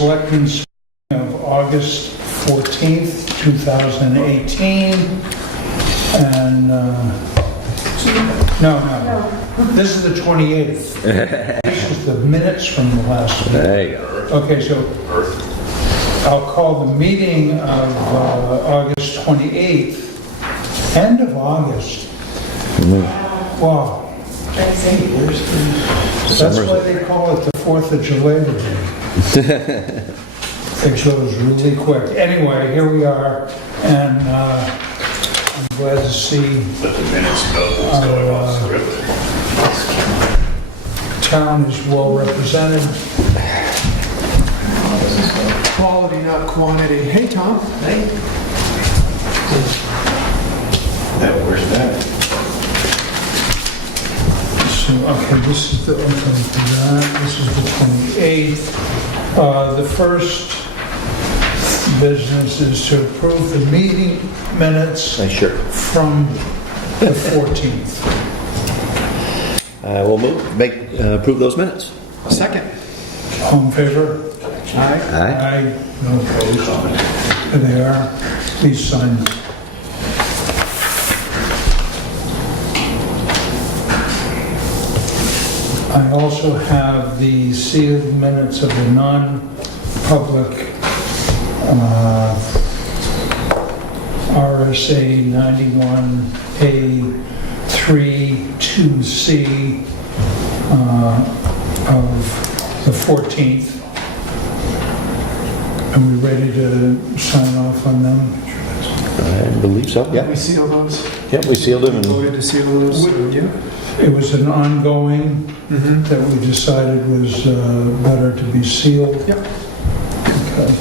Selectmen's of August 14th, 2018. And, no, this is the 28th. This is the minutes from the last week. There you go. Okay, so I'll call the meeting of August 28th, end of August. Wow. That's why they call it the 4th of July today. It goes really quick. Anyway, here we are, and I'm glad to see Let the minutes go. our town is well represented. Quality, not quantity. Hey, Tom. Hey. Where's that? So, okay, this is the, okay, for that, this is the 28th. The first business is to approve the meeting minutes Sure. from the 14th. We'll approve those minutes. Second. All in favor? Aye. Aye. Aye. No opposed. There they are. Please sign this. I also have the sealed minutes of the non-public RSA 91A 32C of the 14th. Are we ready to sign off on them? I believe so, We yeah. seal those. Yep, we sealed them and Voted to seal those. Yeah. It was an ongoing that we decided was better to be sealed. Yep. Okay.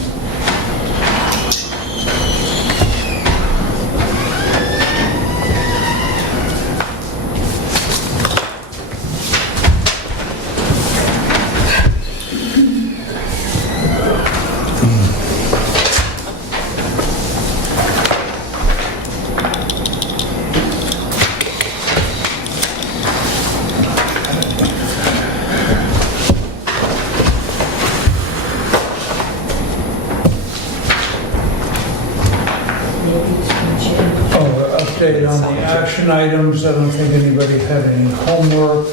Update on the action items. I don't think anybody had any homework.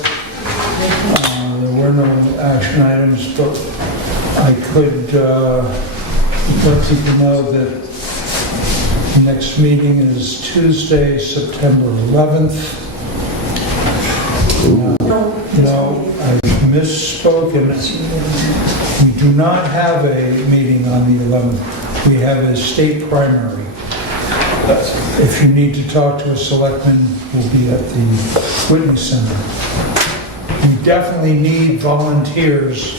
There were no action items, but I could let people know that the next meeting is Tuesday, September 11th. No, I misspoken. We do not have a meeting on the 11th. We have a state primary. If you need to talk to a selectman, we'll be at the Whitney Center. We definitely need volunteers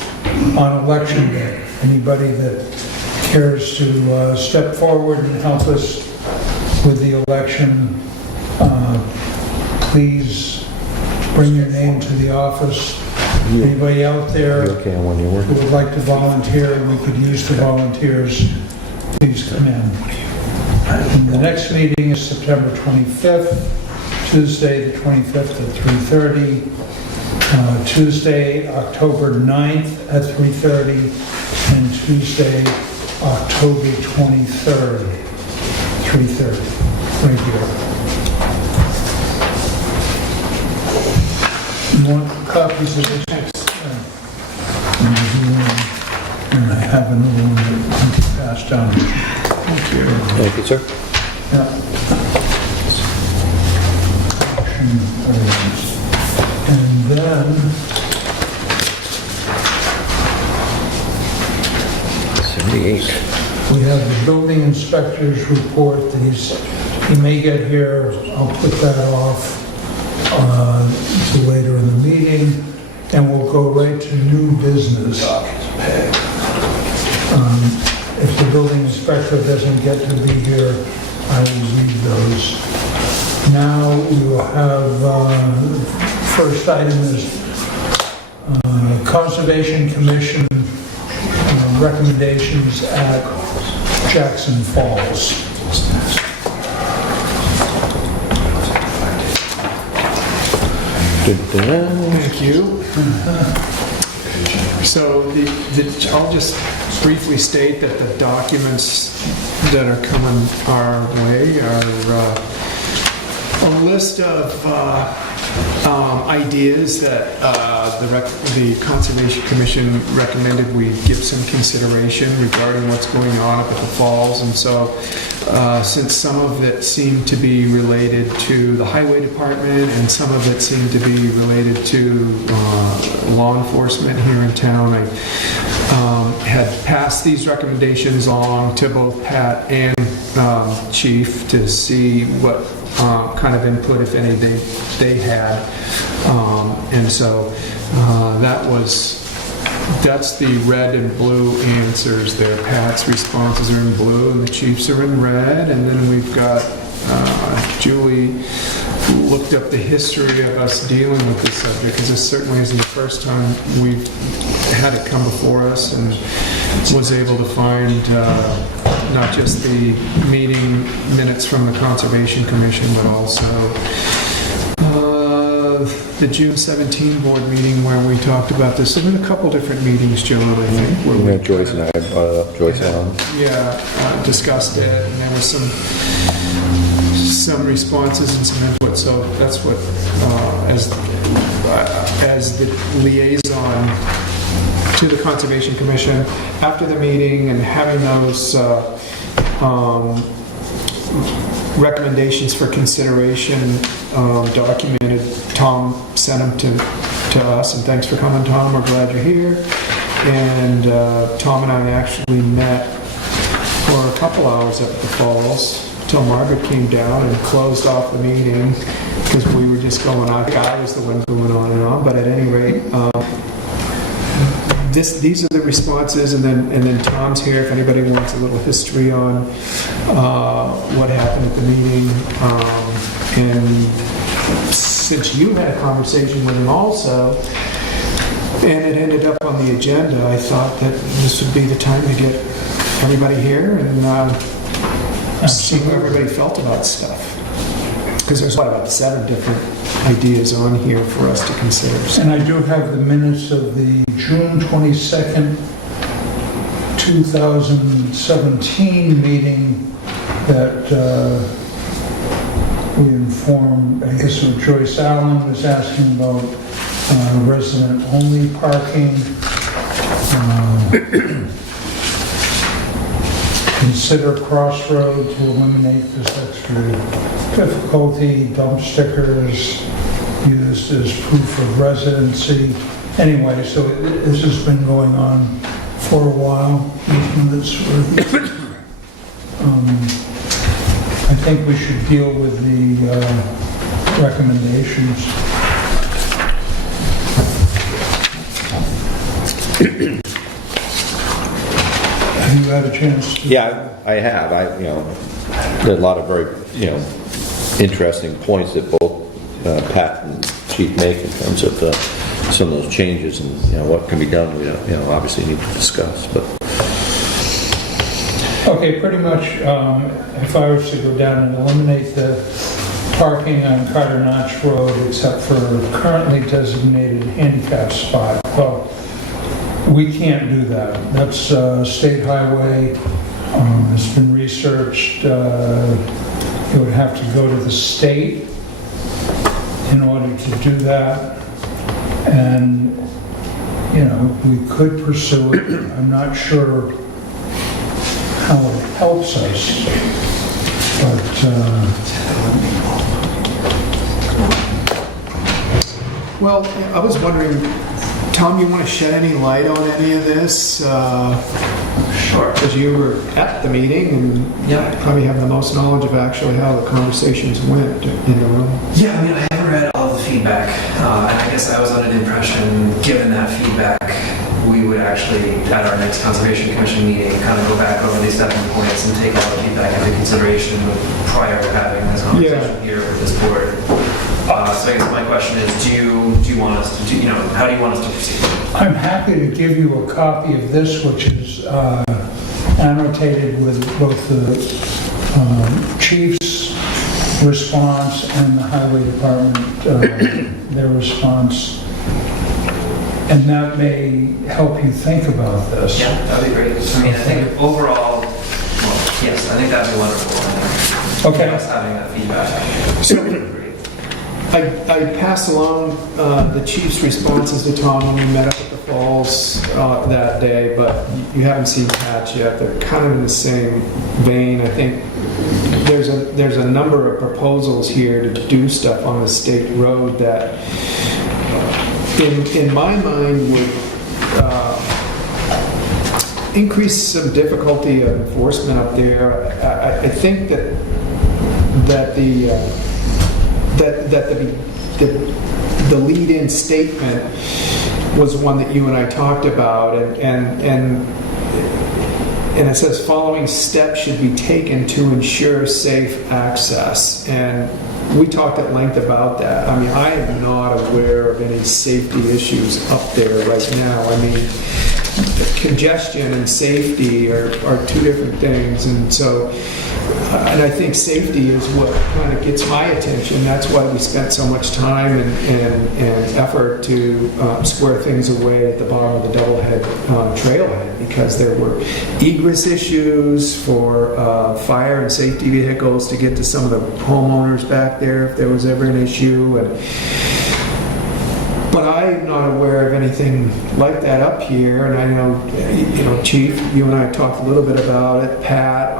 on election day. Anybody that cares to step forward and help us with the election, please bring your name to the office. Anybody out there okay on when you work. who would like to volunteer, we could use the volunteers, please come in. And the next meeting is September 25th, Tuesday the 25th at 3:30, Tuesday, October 9th at 3:30, and Tuesday, October 23rd, 3:30, right here. You want copies of this? And I have another one that I can pass down. Thank you. Thank you, sir. Yeah. Action items. And then, 78. we have the building inspector's report that he may get here. I'll put that off to later in the meeting, and we'll go right to new business. If the building inspector doesn't get to be here, I will read those. Now we will have, first item is Conservation Commission recommendations at Jackson Falls. Thank you. So I'll just briefly state that the documents that are coming our way are a list of ideas that the Conservation Commission recommended we give some consideration regarding what's going on up at the falls. And so since some of it seemed to be related to the highway department and some of it seemed to be related to law enforcement here in town, I had passed these recommendations along to both Pat and Chief to see what kind of input, if any, they had. And so that's the red and blue answers there. Pat's responses are in blue and the Chief's are in red. And then we've got Julie looked up the history of us dealing with this subject, because this certainly isn't the first time we've had it come before us, and was able to find not just the meeting minutes from the Conservation Commission, but also the June 17 board meeing where we talked about this. There have been a couple different meetings, John, I think, where we Joyce and I brought it up, Joyce Allen. discussed it, and there was some responses and some input. So that's what, as the liaison to the Conservation Commission, after the meeting and having those recommendations for consideration documented, Tom sent them to us, and thanks for coming, Tom. We're glad you're here. And Tom and I actually met for a couple hours up at the falls till Margaret came down and closed off the meeting because we were just going on. I was the one going on and on, but at any rate, these are the responses, and then Tom's here if anybody wants a little history on what happened at the meeting. And since you had a conversation with him also, and it ended up on the agenda, I thought that this would be the time to get everybody here and see how everybody felt about stuff. Because there's about 7 different ideas on here for us to consider. And I do have the minutes of the June 22nd, 2017 meeting that we informed, I guess it was Joyce Allen was asking about resident-only parking. Consider Crossroad to eliminate this extra difficulty. Dump stickers used as proof of residency. Anyway, so this has been going on for a while. I think we should deal with the recommendations. Have you had a chance to? Yeah, I have. There are a lot of very, interesting points that both Pat and Chief make in terms of some of those changes and, what can be done. We, obviously need to discuss, but. Okay, pretty much, if I was to go down and eliminate the parking on Carter Notch Road except for currently designated handicap spot, well, we can't do that. That's state highway. It's been researched. It would have to go to the state in order to do that. And, we could pursue it. I'm not sure how it helps us, but Well, I was wondering, Tom, you want to shed any light on any of this? Sure. Because you were at the meeting and probably have the most knowledge of actually how the conversations went. Yeah, I haven't read all of the feedback. And I guess I was under the impression, given that feedback, we would actually, at our next Conservation Commission meeting, kind of go back over these 7 points and take all the feedback into consideration prior to having this conversation here with this board. So I guess my question is, do you want us to how do you want us to proceed? I'm happy to give you a copy of this, which is annotated with both the chief's response and the highway department, their response. and that may help you think about this. Yeah, that'd be great. I mean, I think overall, well, yes, I think that'd be wonderful. Okay. Us having that feedback. So- Would be great. I passed along the chief's responses to Tom when we met up at the falls that day, but you haven't seen Pat's yet. They're kind of in the same vein. I think there's a number of proposals here to do stuff on the state road that, in my mind, would increase some difficulty of enforcement up there. I think that the lead-in statement was one that you and I talked about, and it says following steps should be taken to ensure safe access. And we talked at length about that. I mean, I am not aware of any safety issues up there right now. I mean, congestion and safety are two different things, and so and I think safety is what kind of gets my attention. That's why we spent so much time and effort to square things away at the bottom of the Doublehead trailhead, because there were egress issues for fire and safety vehicles to get to some of the homeowners back there if there was ever an issue. But I'm not aware of anything like that up here, and I know, Chief, you and I talked a little bit about it, Pat,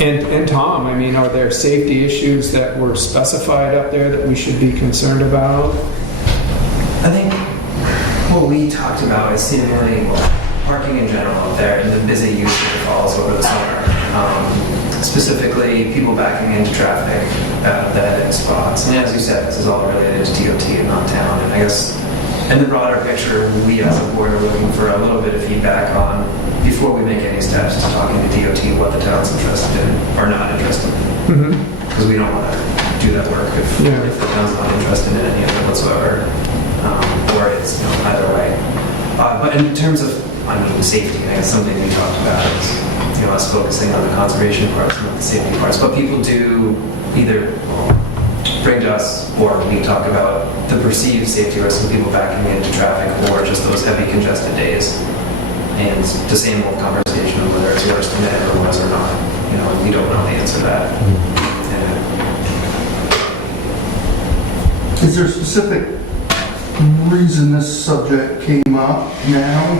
and Tom. I mean, are there safety issues that were specified up there that we should be concerned about? I think what we talked about is seemingly parking in general up there and the busy use of the falls over the summer. Specifically, people backing into traffic at the heading spots. And as you said, this is all related to DOT and not town. And I guess in the broader picture, we as a board are looking for a little bit of feedback on, before we make any steps, to talking to DOT what the town's interested in or not interested in. Because we don't want to do that work if the town's not interested in any of it whatsoever. Or it's either way. But in terms of, safety, I guess something we talked about is us focusing on the conservation parts, not the safety parts. But people do either bring to us, or we talk about the perceived safety risks of people backing into traffic, or just those heavy congested days. And the same old conversation of whether it's worse than it ever was or not. We don't know the answer to that. Is there a specific reason this subject came up now,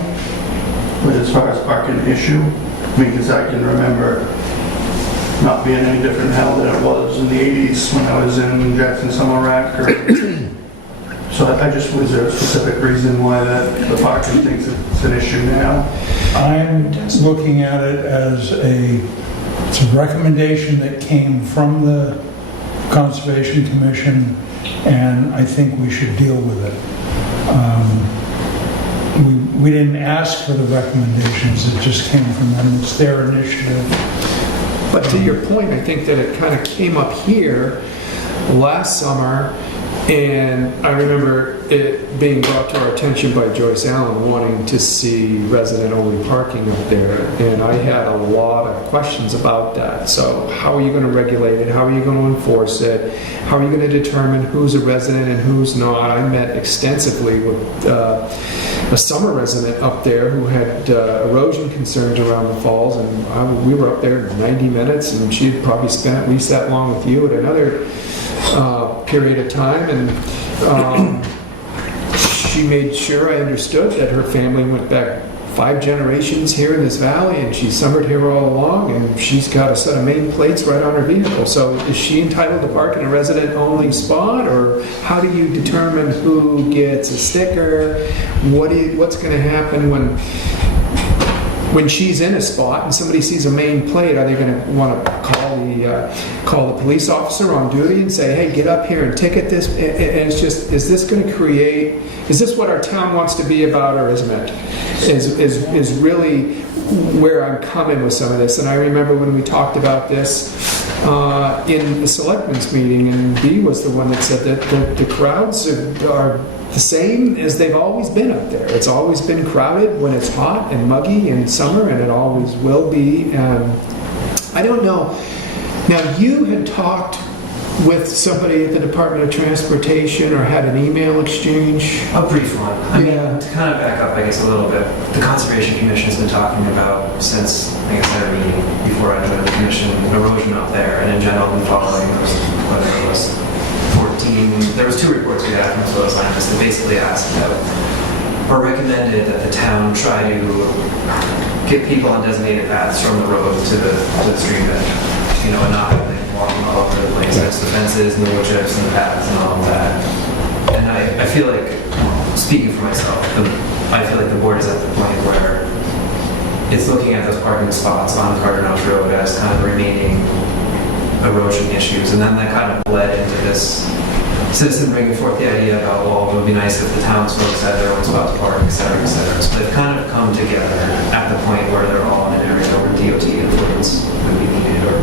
as far as parking issue? Because I can remember not being any different now than it was in the 80s when I was in Jackson Summer Rack. So was there a specific reason why the parking thinks it's an issue now? I'm looking at it as it's a recommendation that came from the Conservation Commission, and I think we should deal with it. We didn't ask for the recommendations, it just came from them. It's their initiative. But to your point, I think that it kind of came up here last summer, and I remember it being brought to our attention by Joyce Allen wanting to see resident-only parking up there, and I had a lot of questions about that. So how are you going to regulate it? How are you going to enforce it? How are you going to determine who's a resident and who's not? I met extensively with a summer resident up there who had erosion concerns around the falls, and we were up there 90 minutes, and she had probably spent at least that long with you at another period of time, and she made sure I understood that her family went back 5 generations here in this valley, and she summered here all along, and she's got a set of main plates right on her vehicle. So is she entitled to park in a resident-only spot, or how do you determine who gets a sticker? What's going to happen when she's in a spot and somebody sees a main plate? Are they going to want to call the police officer on duty and say, hey, get up here and ticket this? And it's just, is this what our town wants to be about, or isn't it? Is really where I'm coming with some of this. And I remember when we talked about this in the Selectmen's meeting, and Dee was the one that said that the crowds are the same as they've always been up there. It's always been crowded when it's hot and muggy in summer, and it always will be. I don't know. Now, you had talked with somebody at the Department of Transportation or had an email exchange? A brief one. I mean, Yeah. to kind of back up, I guess, a little bit, the Conservation Commission's been talking about since, I guess, their meeting before I joined the commission, erosion up there, and in general, been following those, whether it was 14, there was 2 reports we had from soil scientists that basically asked about, or recommended that the town try to get people on designated paths from the road to the stream bed, you know, and not have them walking all over the place. There's the fences and the wood chips and the paths and all of that. And I feel like, speaking for myself, I feel like the board is at the point where it's looking at those parking spots on Carter Notch Road as kind of remaining erosion issues. And then that kind of led into this citizen bringing forth the idea about, well, it would be nice if the townsfolk had their own spot to park, et cetera, et cetera. So they've kind of come together at the point where they're all in an area where DOT influence would be needed or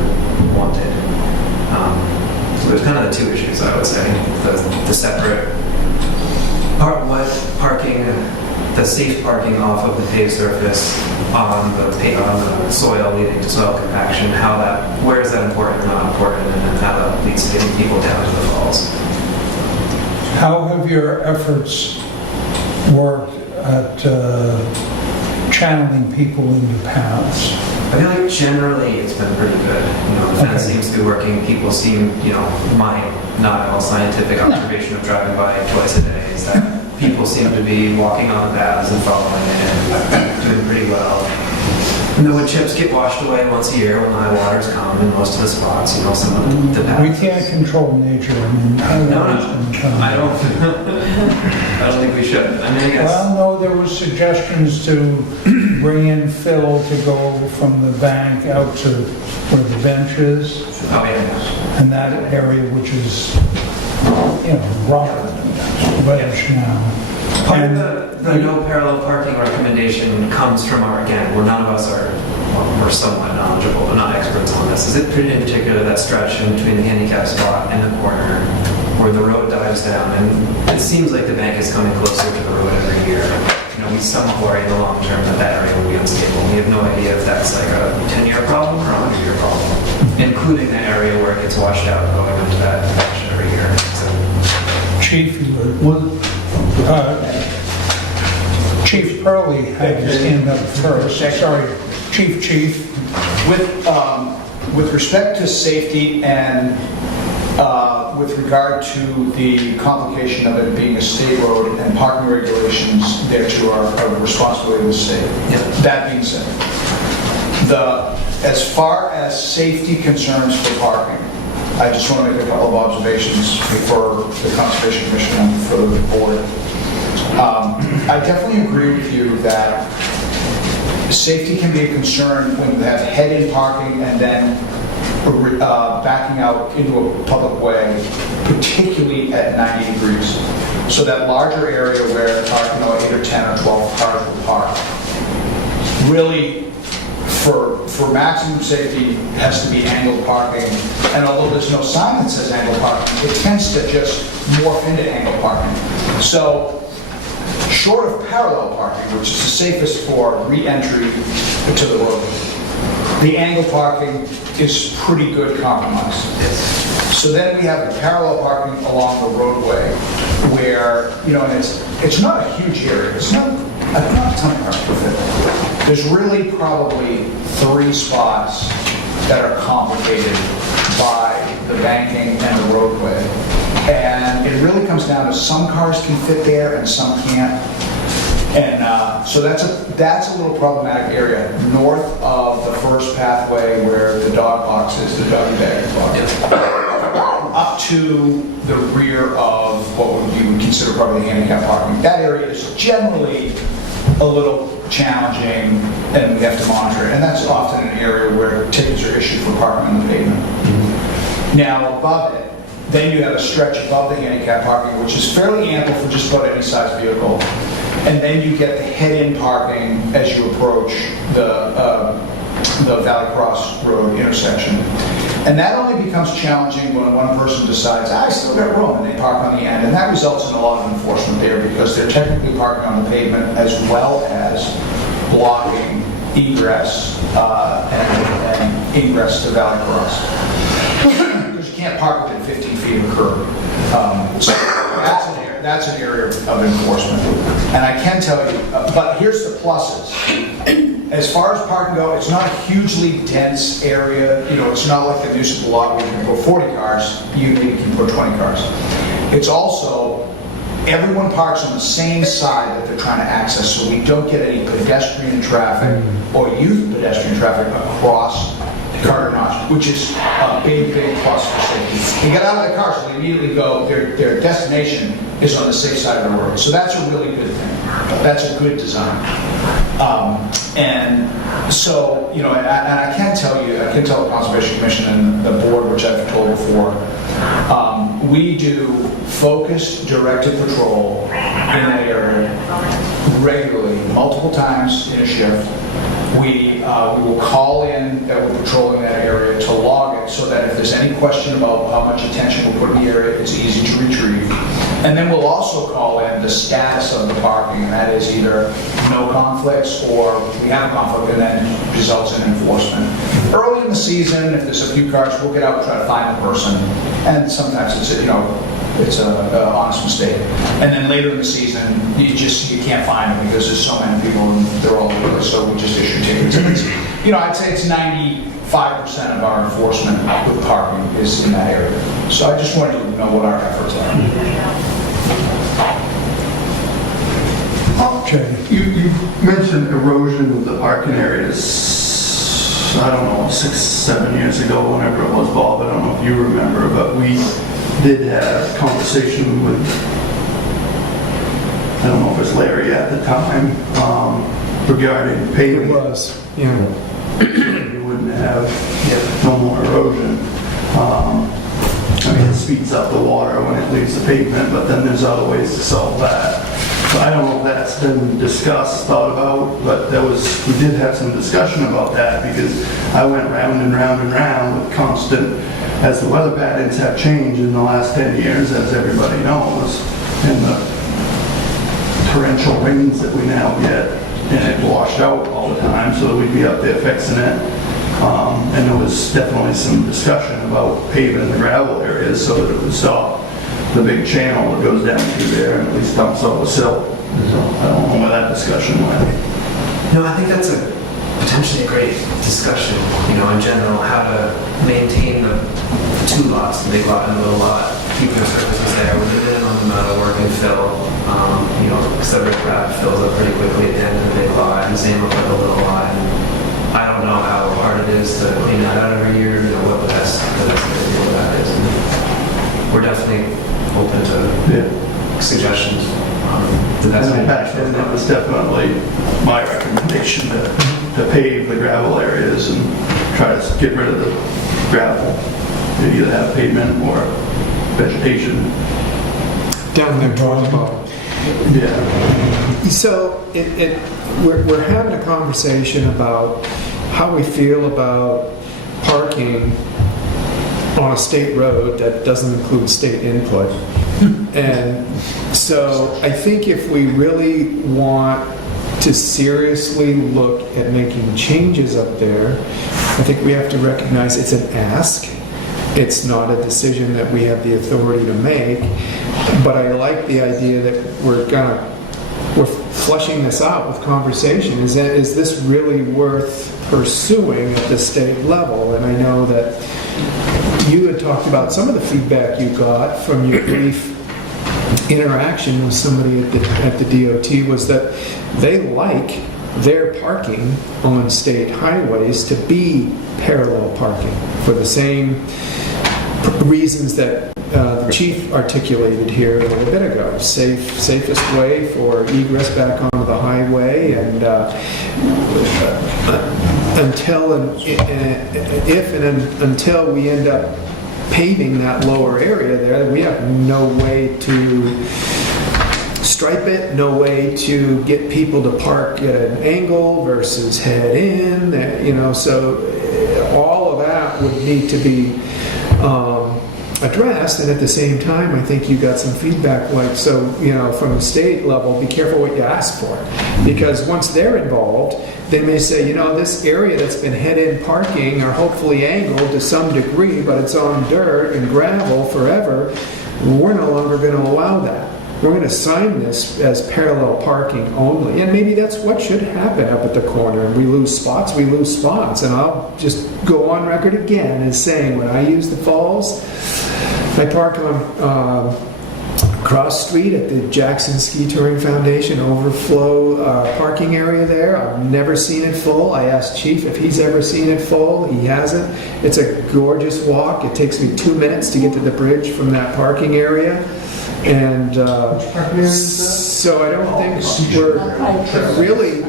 wanted. So there's kind of the 2 issues, I would say. The separate what parking, the safe parking off of the paved surface on the soil leading to soil compaction, where is that important or not important, and then how that leads to getting people down to the falls. How have your efforts worked at channeling people into paths? I feel like generally it's been pretty good. You know, the fence seems to be working. People seem, you know, my not at all scientific observation of driving by twice a day is that people seem to be walking on the paths and following it and doing pretty well. And the wood chips get washed away once a year when the high waters come in most of the spots, you know, some of the paths. We can't control nature. I mean, No, I don't think we should. I mean, I guess. Well, no, there was suggestions to bring in fill to go from the bank out to where the bench is, Oh, yeah. and that area which is, you know, rock ledge now. Part And of the no parallel parking recommendation comes from where none of us are, well, we're somewhat knowledgeable, but not experts on this. Is it pretty in particular that stretch in between the handicap spot and the corner where the road dives down? And it seems like the bank is coming closer to the road every year. You know, we somewhat worry in the long term that area will be unstable. We have no idea if that's like a 10-year problem or a 100-year problem, including the area where it gets washed out going into that patch every year. Chief, Chief Pearlie had his hand up first. Sorry, Chief. With respect to safety and with regard to the complication of it being a state road and parking regulations thereto are a responsibility of the state. That being said, as far as safety concerns for parking, I just want to make a couple of observations for the Conservation Commission and for the board. I definitely agree with you that safety can be a concern when you have head-in parking and then backing out into a public way, particularly at 90 degrees. So that larger area where 8 or 10 or 12 cars will park, really, for maximum safety, has to be angled parking. And although there's no sign that says angled parking, it tends to just morph into angled parking. So, short of parallel parking, which is the safest for re-entry to the road, the angled parking is pretty good compromise. So then we have the parallel parking along the roadway where, you know, and it's not a huge area. It's not a ton of cars per fit. There's really probably 3 spots that are complicated by the banking and the roadway. And it really comes down to some cars can fit there and some can't. And so that's a little problematic area north of the first pathway where the dog box is, the doggy bag box. Up to the rear of what you would consider probably handicap parking. That area is generally a little challenging and we have to monitor it. And that's often an area where tickets are issued for parking on the pavement. Now above it, then you have a stretch above the handicap parking, which is fairly ample for just about any size vehicle. And then you get the head-in parking as you approach the Valley Cross Road intersection. And that only becomes challenging when one person decides, I still got room, and they park on the end. And that results in a lot of enforcement there because they're technically parking on the pavement as well as blocking egress and ingress to Valley Cross. Because you can't park within 15 feet of a curb. So that's an area of enforcement. And I can tell you, but here's the pluses. As far as parking go, it's not a hugely dense area. You know, it's not like the municipal lot where you can put 40 cars, you can put 20 cars. It's also, everyone parks on the same side that they're trying to access, so we don't get any pedestrian traffic or youth pedestrian traffic across Carter Notch, which is a big, big plus for safety. They get out of the car, so they immediately go, their destination is on the safe side of the road. So that's a really good thing. That's a good design. And so, you know, and I can tell the Conservation Commission and the board, which I've told before, we do focused directed patrol in that area regularly, multiple times in a shift. We will call in that we're patrolling that area to log it so that if there's any question about how much attention we'll put in the area, it's easy to retrieve. And then we'll also call in the status of the parking, and that is either no conflicts or we have a conflict and then results in enforcement. Early in the season, if there's a few cars, we'll get out and try to find the person. And sometimes it's, you know, it's an honest mistake. And then later in the season, you can't find them because there's so many people and they're all over, so we just issue tickets. And it's, you know, I'd say it's 95% of our enforcement with parking is in that area. So I just wanted to know what our efforts are. Okay. You mentioned erosion of the parking areas, I don't know, 6-7 years ago, whenever it was, Bob, I don't know if you remember, but we did have a conversation with, I don't know if it was Larry at the time, regarding paving. It was, yeah. You wouldn't have no more erosion. I mean, it speeds up the water when it leaves the pavement, but then there's other ways to solve that. So I don't know if that's been discussed, thought about, but we did have some discussion about that because I went round and round and round with constant, as the weather patterns have changed in the last 10 years, as everybody knows, and the torrential rains that we now get, and it washed out all the time, so we'd be up there fixing it. And there was definitely some discussion about paving the gravel areas so that it would stop the big channel that goes down through there and at least dumps all the silt. So I don't know where that discussion went. No, I think that's potentially a great discussion, you know, in general, how to maintain the two lots, the big lot and the little lot, keep the surfaces there. We're living on the metal work and fill, you know, because the riprap fills up pretty quickly at the end of the big lot, and same with the little lot. And I don't know how hard it is to clean that out every year, you know, what the best deal with that is. And we're definitely open to suggestions. Back then, that was definitely my recommendation to pave the gravel areas and try to get rid of the gravel. You either have pavement or vegetation. Down there, Bob. Yeah. So we're having a conversation about how we feel about parking on a state road that doesn't include state input. And so I think if we really want to seriously look at making changes up there, I think we have to recognize it's an ask. It's not a decision that we have the authority to make. But I like the idea that we're fleshing this out with conversation. Is this really worth pursuing at the state level? And I know that you had talked about some of the feedback you got from your brief interaction with somebody at the DOT was that they like their parking on state highways to be parallel parking for the same reasons that the chief articulated here a little bit ago. Safest way for egress back onto the highway, and until we end up paving that lower area there, we have no way to stripe it, no way to get people to park at an angle versus head in, you know, so all of that would need to be addressed, and at the same time, I think you got some feedback, like, so, from the state level, be careful what you ask for. Because once they're involved, they may say, this area that's been head-in parking or hopefully angled to some degree, but it's on dirt and gravel forever, we're no longer going to allow that. We're going to sign this as parallel parking only. And maybe that's what should happen up at the corner. We lose spots, we lose spots. And I'll just go on record again as saying, when I use the falls, I park on Cross Street at the Jackson Ski Touring Foundation overflow parking area there. I've never seen it full. I asked Chief if he's ever seen it full. He hasn't. It's a gorgeous walk. It takes me 2 minutes to get to the bridge from that parking area. And so I don't think we're really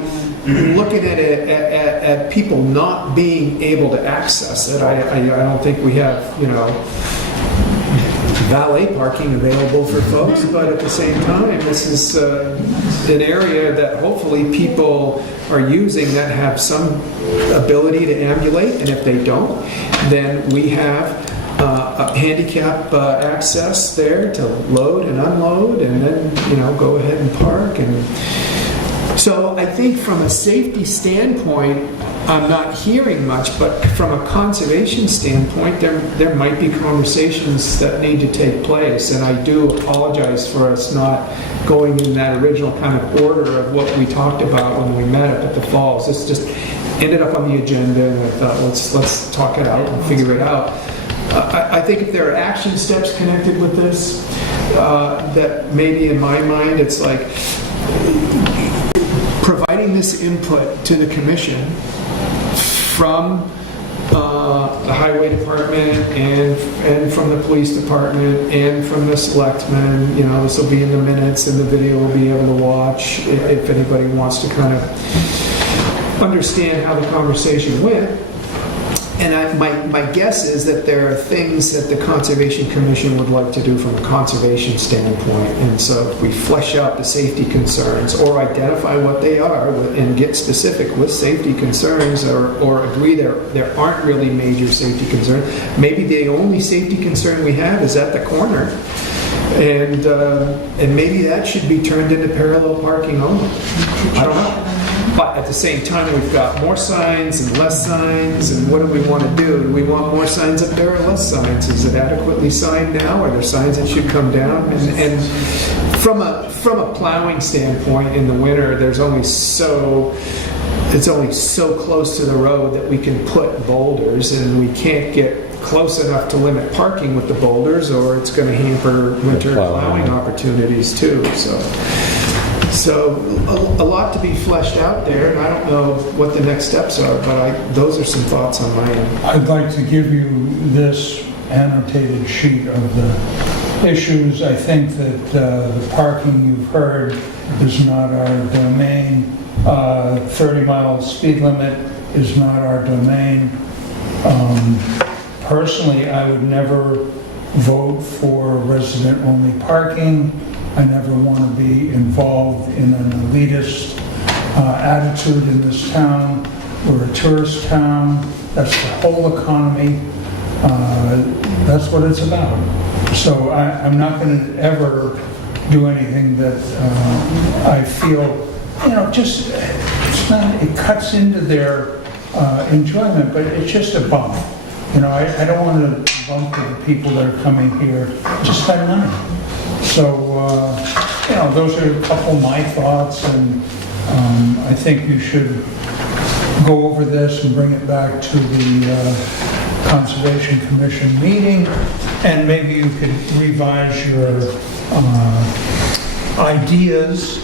looking at it at people not being able to access it. I don't think we have, valet parking available for folks, but at the same time, this is an area that hopefully people are using that have some ability to ambulate, and if they don't, then we have handicap access there to load and unload, and then go ahead and park. And so I think from a safety standpoint, I'm not hearing much, but from a conservation standpoint, there might be conversations that need to take place, and I do apologize for us not going in that original kind of order of what we talked about when we met up at the falls. This just ended up on the agenda, and I thought let's talk it out and figure it out. I think if there are action steps connected with this, that maybe in my mind it's like providing this input to the commission from the highway department and from the police department and from the selectmen. This will be in the minutes, and the video will be able to watch if anybody wants to kind of understand how the conversation went. And my guess is that there are things that the Conservation Commission would like to do from a conservation standpoint. And so if we flesh out the safety concerns or identify what they are and get specific with safety concerns, or agree there aren't really major safety concerns, maybe the only safety concern we have is at the corner. And maybe that should be turned into parallel parking only. I don't know. But at the same time, we've got more signs and less signs, and what do we want to do? Do we want more signs up there or less signs? Is it adequately signed now? Are there signs that should come down? And from a plowing standpoint, in the winter, it's only so close to the road that we can put boulders, and we can't get close enough to limit parking with the boulders, or it's going to hamper winter plowing opportunities too. So a lot to be fleshed out there, and I don't know what the next steps are, but those are some thoughts on my end. I'd like to give you this annotated sheet of the issues. I think that the parking you've heard is not our domain. 30-mile speed limit is not our domain. Personally, I would never vote for resident-only parking. I never want to be involved in an elitist attitude in this town. We're a tourist town. That's the whole economy. That's what it's about. So I'm not going to ever do anything that I feel, it cuts into their enjoyment, but it's just a bump. I don't want to bump to the people that are coming here just spend money. So, those are a couple of my thoughts, and I think you should go over this and bring it back to the Conservation Commission meeting, and maybe you could revise your ideas.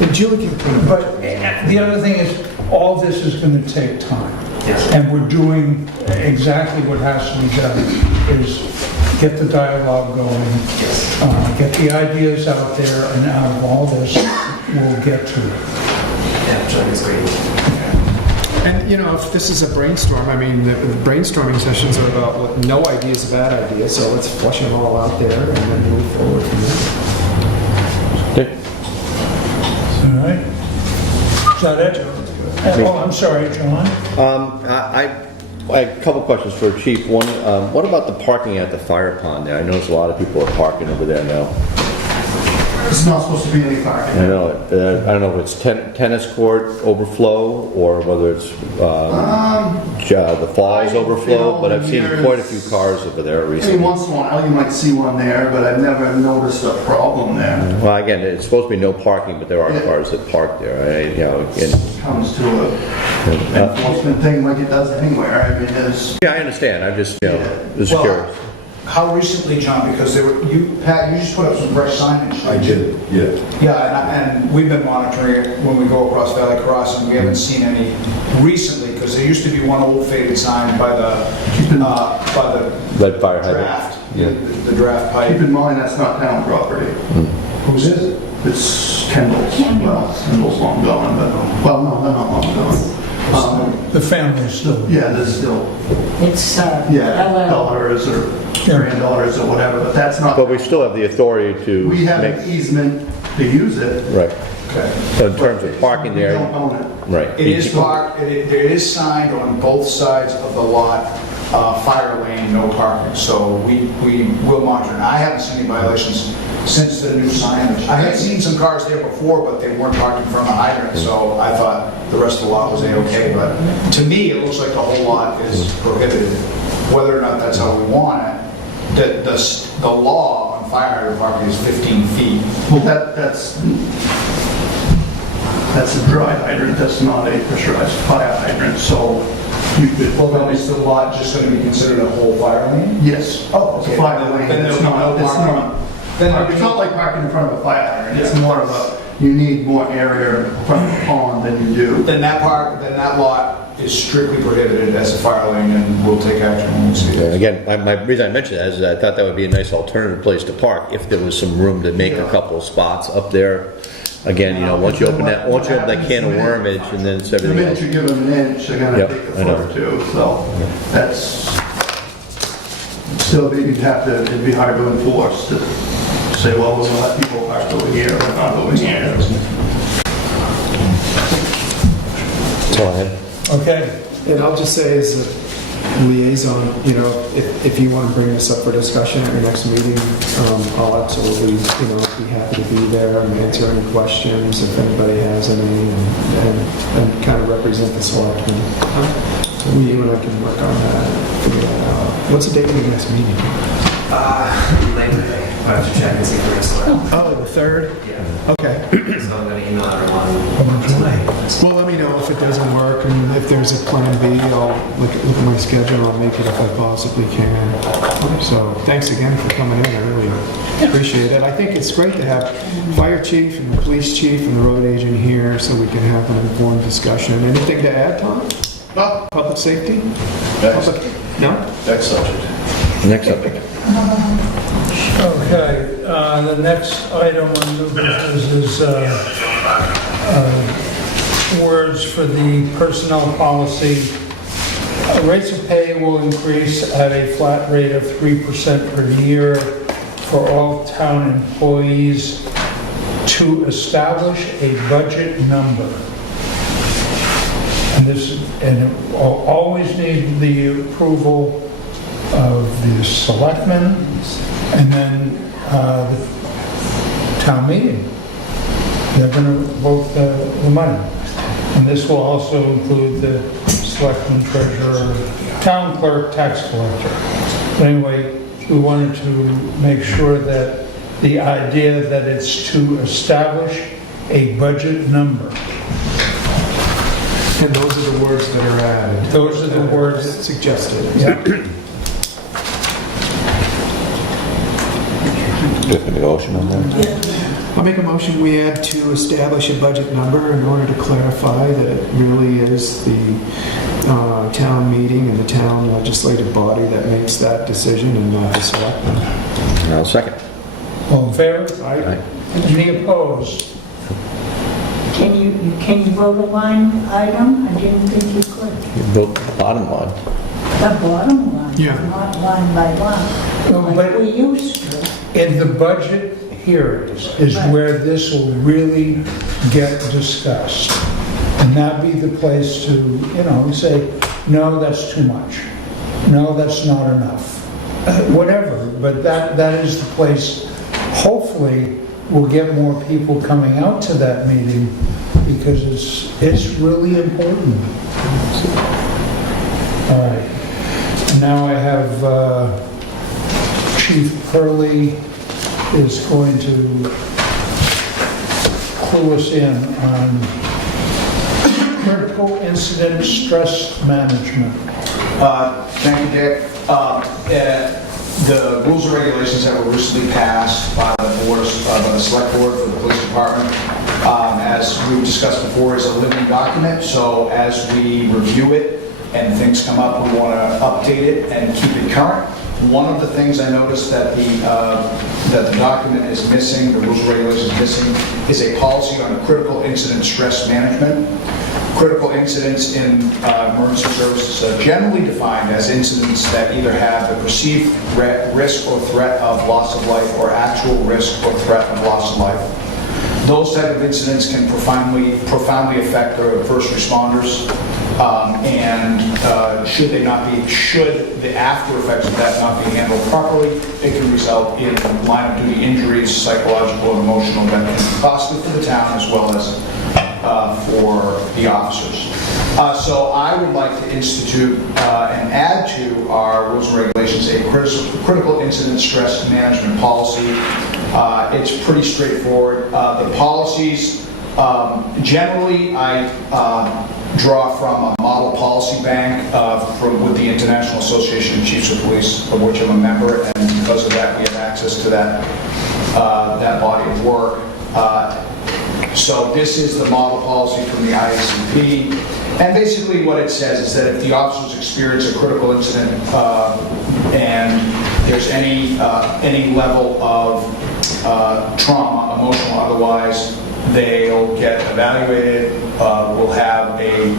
And Julie can put it. But the other thing is, all this is going to take time. Yes. And we're doing exactly what has to be done, is get the dialogue going, get the ideas out there, and out of all this, we'll get to it. Yeah, Julie is great. And if this is a brainstorm, the brainstorming sessions are about no idea is a bad idea, so let's flush them all out there and then move forward from there. Okay. All right? Is that it? Oh, I'm sorry, John. I have a couple questions for Chief. One, what about the parking at the fire pond there? I notice a lot of people are parking over there now. It's not supposed to be any parking. I know, I don't know if it's tennis court overflow or whether it's the falls overflow, but I've seen quite a few cars over there Every recently. once in a while, you might see one there, but I've never noticed a problem there. Well, again, it's supposed to be no parking, but there are Yeah. cars that park there. You know, It comes to a enforcement thing like it does anywhere. I mean, there's, yeah, I understand. I'm just, just Well, curious. How recently, John, because Pat, you just put up some fresh signage. I did, yeah. Yeah, and we've been monitoring it when we go across Valley Crossing. We haven't seen any recently, because there used to be one old faded sign by the Red fire hydrant. draft, Yeah. the draft keep pipe. in mind, that's not town property. Whose is it? It's Kendall's. Well, Kendall's long gone, but, well, no, they're not long gone. The family's still, Yeah, there's still, It's, yeah, LL. dollars or granddaughters or whatever, but that's not, But we still have the authority to we have make, an easement to use it. right. Okay. So in terms of parking We there, don't own it. right. It is parked, it is signed on both sides of the lot, fire lane, no parking, so we will monitor. And I haven't seen any violations since the new signage. I had seen some cars there before, but they weren't parked in front of the hydrant, so I thought the rest of the lot was A-okay. But to me, it looks like the whole lot is prohibited, whether or not that's how we want it. The law on fire hydrant parking is 15 feet. Well, that's a dry hydrant, that's not a pressurized fire hydrant, so you could, Well, then is the lot just going to be considered a whole fire lane? yes. Oh, It's okay. a fire lane, Then it's there'll be not, no it's parking. not. Then there'll be It's no- not like parking in front of a fire hydrant, it's more of a, you need more area in front of the pond than you do. Then that lot is strictly prohibited as a fire lane, and we'll take action when we see And it. again, my reason I mentioned that is I thought that would be a nice alternative place to park if there was some room to make a couple of spots up there. Again, you know, once you open that can of wormage and then it's The everything minute else. you give them an inch, they're gonna Yep, take I a know. foot or two, so that's, still, you'd have to, it'd be hard to enforce to say, well, we're gonna let people park over here, or not over here. That's all I had. okay. And I'll just say as a liaison, you know, if you want to bring this up for discussion at your next meeting, I'll absolutely, you know, be happy to be there and answer any questions if anybody has any, and kind of represent the selectmen. So you and I can work on that, figure that out. What's the date of your next meeting? Labor Day. I have to check and see if there is one. Oh, the 3rd? Yeah. Okay. So I'm going to email everyone. Well, let me know if it doesn't work, and if there's a plan B, I'll look at my schedule, I'll make it if I possibly can. So, thanks again for coming in, I really appreciate it. I think it's great to have fire chief and the police chief and the road agent here, so we can have an informed discussion. Anything to add, Tom? No, Public safety? next, No? next subject. Next subject. Okay, the next item on new business is words for the personnel policy. Rates of pay will increase at a flat rate of 3% per year for all town employees to establish a budget number. And it will always need the approval of the selectmen and then the town meeting. They're going to vote the money. And this will also include the selectman, treasurer, town clerk, tax collector. But anyway, we wanted to make sure that the idea that it's to establish a budget number. And those are the words that are added. Those are the words. Suggested. Yeah. Just a motion on that? I'll make a motion, we add to establish a budget number in order to clarify that it really is the town meeting and the town legislative body that makes that decision and not the selectmen. I'll second. All in favor? Aye. Any opposed? Can you vote a line item? I didn't think you could. You vote the bottom line. The bottom line, Yeah. not line by No, line, but- like we used to. In the budget hearings is where this will really get discussed. And that'd be the place to, you know, say, no, that's too much. No, that's not enough. Whatever, but that is the place. Hopefully, we'll get more people coming out to that meeting because it's really important. All right. Now I have Chief Curley is going to clue us in on critical incident stress management. Thank you, Dick. The rules and regulations that were recently passed by the boards, by the select board for the police department, as we've discussed before, is a living document. So as we review it and things come up, we want to update it and keep it current. One of the things I noticed that the document is missing, the rules and regulations missing, is a policy on critical incident stress management. Critical incidents in emergency services are generally defined as incidents that either have a perceived risk or threat of loss of life or actual risk or threat of loss of life. Those type of incidents can profoundly affect the first responders, and should the after effects of that not be handled properly, it can result in line of duty injuries, psychological and emotional, that can be costly for the town as well as for the officers. So I would like to institute and add to our rules and regulations a critical incident stress management policy. It's pretty straightforward. The policies, generally I draw from a model policy bank with the International Association of Chiefs of Police, of which I'm a member, and because of that we have access to that body of work. So this is the model policy from the IACP, and basically what it says is that if the officers experience a critical incident and there's any level of trauma, emotional, otherwise, they'll get evaluated. We'll have a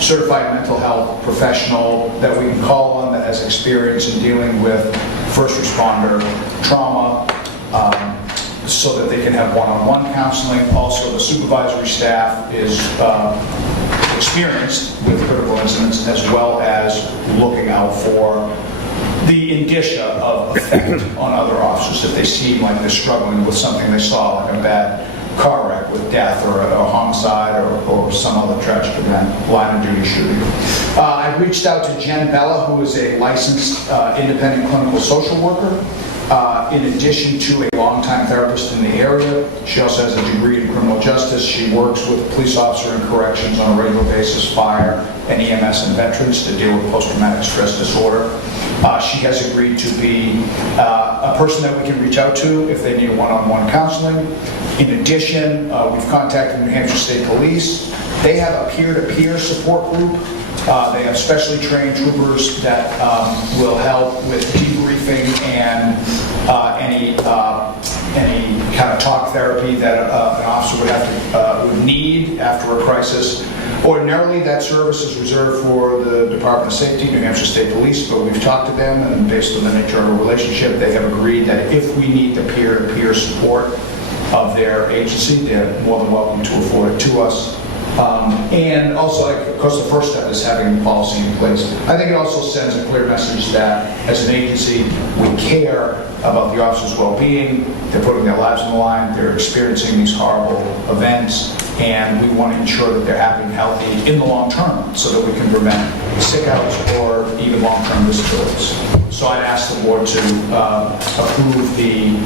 certified mental health professional that we can call on that has experience in dealing with first responder trauma, so that they can have one-on-one counseling. Also, the supervisory staff is experienced with critical incidents, as well as looking out for the indicia of effect on other officers if they seem like they're struggling with something they saw, like a bad car wreck with death or a homicide or some other tragic event, line of duty shooting. I reached out to Jen Bella, who is a licensed independent clinical social worker. In addition to a longtime therapist in the area, she also has a degree in criminal justice. She works with police officer and corrections on a regular basis, fire and EMS and veterans to deal with post-traumatic stress disorder. She has agreed to be a person that we can reach out to if they need one-on-one counseling. In addition, we've contacted New Hampshire State Police. They have a peer-to-peer support group. They have specially trained troopers that will help with debriefing and any kind of talk therapy that an officer would need after a crisis. Ordinarily, that service is reserved for the Department of Safety, New Hampshire State Police, but we've talked to them, and based on the nature of our relationship, they have agreed that if we need the peer-to-peer support of their agency, they're more than welcome to afford it to us. And also, of course, the first step is having the policy in place. I think it also sends a clear message that, as an agency, we care about the officers' well-being. They're putting their lives on the line. They're experiencing these horrible events, and we want to ensure that they're happy and healthy in the long term so that we can prevent sick outs or even long-term disabilities. So I'd ask the board to approve the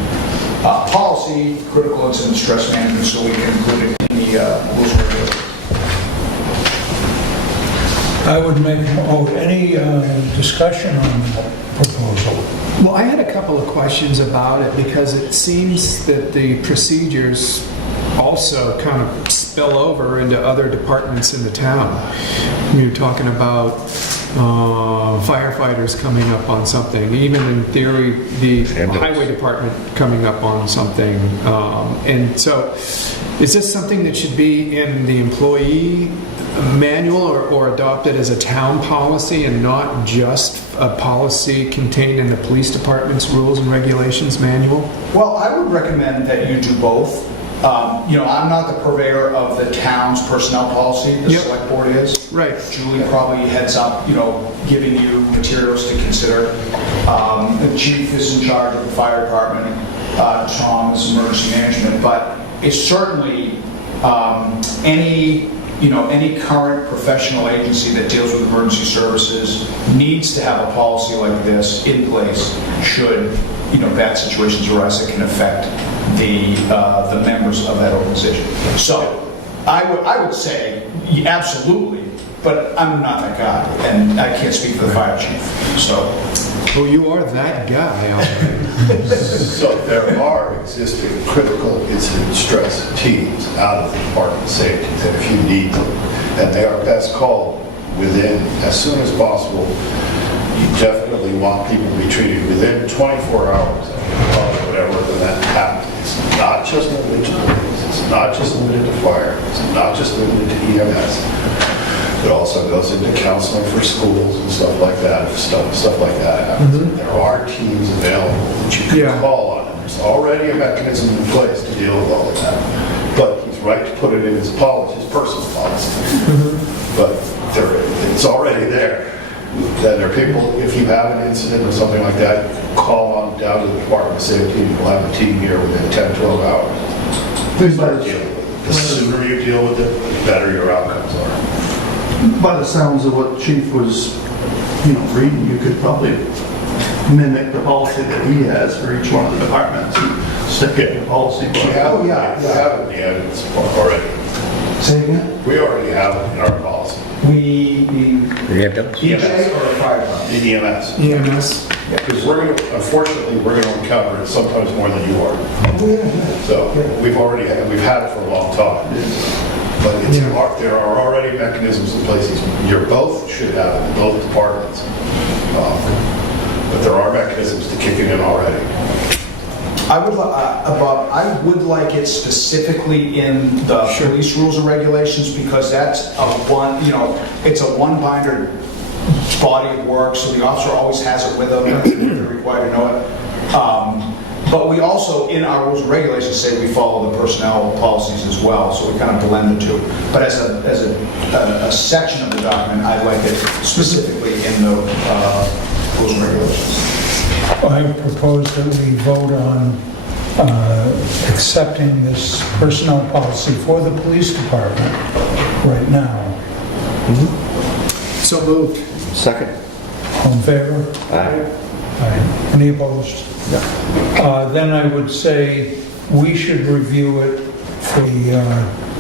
policy, critical incident stress management, so we can include it in the rules and regulations. I would make, any discussion on that proposal? Well, I had a couple of questions about it because it seems that the procedures also kind of spill over into other departments in the town. You're talking about firefighters coming up on something, even in theory, the highway department coming up on something. And so, is this something that should be in the employee manual or adopted as a town policy and not just a policy contained in the police department's rules and regulations manual? Well, I would recommend that you do both. I'm not the purveyor of the town's personnel policy, the Yep. select board is. Right. Julie probably heads up, giving you materials to consider. The chief is in charge of the fire department, Tom is emergency management, but it's certainly any current professional agency that deals with emergency services needs to have a policy like this in place should, bad situations arise that can affect the members of that organization. So I would say absolutely, but I'm not that guy, and I can't speak for the fire chief. So. Well, you are that guy, all right. So there are existing critical incident stress teams out of the Department of Safety that if you need them, and they are best called within, as soon as possible, you definitely want people to be treated within 24 hours of whatever event happens. It's not just limited to police, it's not just limited to fire, it's not just limited to EMS. It also goes into counseling for schools and stuff like that, if stuff like that happens. There are teams available that you can call on, and there's already a mechanism in place to deal with all of that. But he's right to put it in his policy, his personal policy. But it's already there. That there are people, if you have an incident or something like that, you can call on down to the Department of Safety, and you'll have a team here within 10, 12 hours. Start dealing with it. The sooner you deal with it, the better your outcomes are. By the sounds of what Chief was, reading, you could probably mimic the policy that he has for each one of the departments and stick it in the policy book. We have it in the evidence already. Say again? We already have it in our policy. EJ or the fire department? The EMS. EMS. Because unfortunately, we're going to encounter it sometimes more than you are. So we've had it for a long time. But there are already mechanisms in place. You both should have it in both departments. But there are mechanisms to kick it in already. Bob, I would like it specifically in the police rules and regulations because that's it's a one-binder body of work, so the officer always has it with them. They're required to know it. But we also, in our rules and regulations, say we follow the personnel policies as well, so we kind of blend the two. But as a section of the document, I'd like it specifically in the rules and regulations. I propose that we vote on accepting this personnel policy for the police department right now. So moved. Second. All in favor? Aye. Aye. Any opposed? No. Then I would say we should review it for the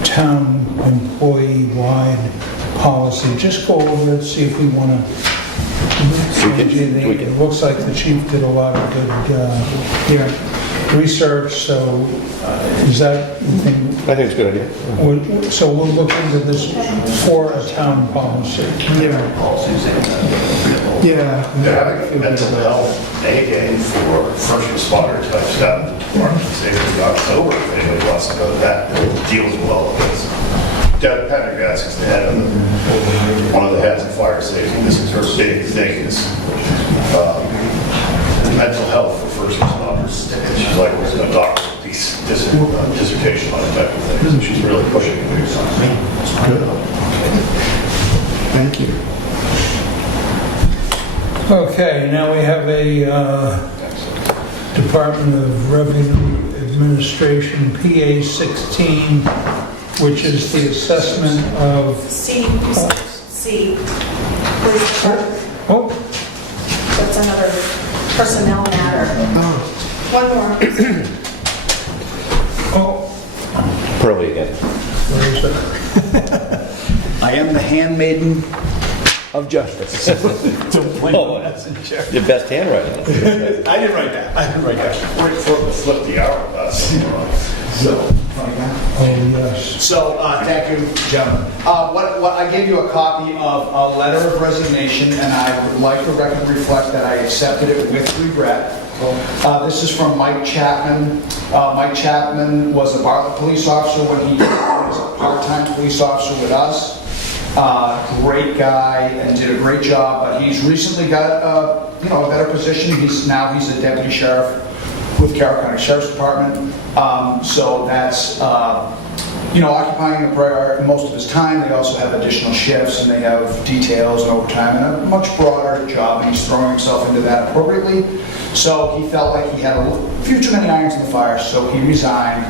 town employee-wide policy. Just go over it, see if we want to change anything. It looks like the chief did a lot of good research, so is that the thing? I think it's a good idea. So we'll look into this for a town policy. They're having a mental health day for first responder type stuff in the Department of Safety in October. If anybody wants to go to that, it deals with all of this. Deb Pendergast is the head of one of the heads of fire safety. This is her big thing, is mental health for first responders. And she's like, we're going to doctor dissertation on it type of thing. So she's really pushing it. Good. Thank you. Okay, now we have a Department of Revenue Administration PA 16, which is the assessment of... C. Please check. Oh, That's another personnel matter. One more. oh, Pearly again. where is it? I am the handmaiden of justice. Oh, your best handwriting. I didn't write that. We're flip the hourglass. So, Oh, yes. So, thank you, gentlemen. What I gave you a copy of a letter of resignation, and I would like the record to reflect that I accepted it with regret. This is from Mike Chapman. Mike Chapman was a Bartlett police officer when he was a part-time police officer with us. Great guy and did a great job, but he's recently got a better position. He's a deputy sheriff with Carroll County Sheriff's Department. So that's, occupying most of his time. They also have additional shifts, and they have details and overtime, and a much broader job, and he's throwing himself into that appropriately. So he felt like he had a few too many irons in the fire, so he resigned.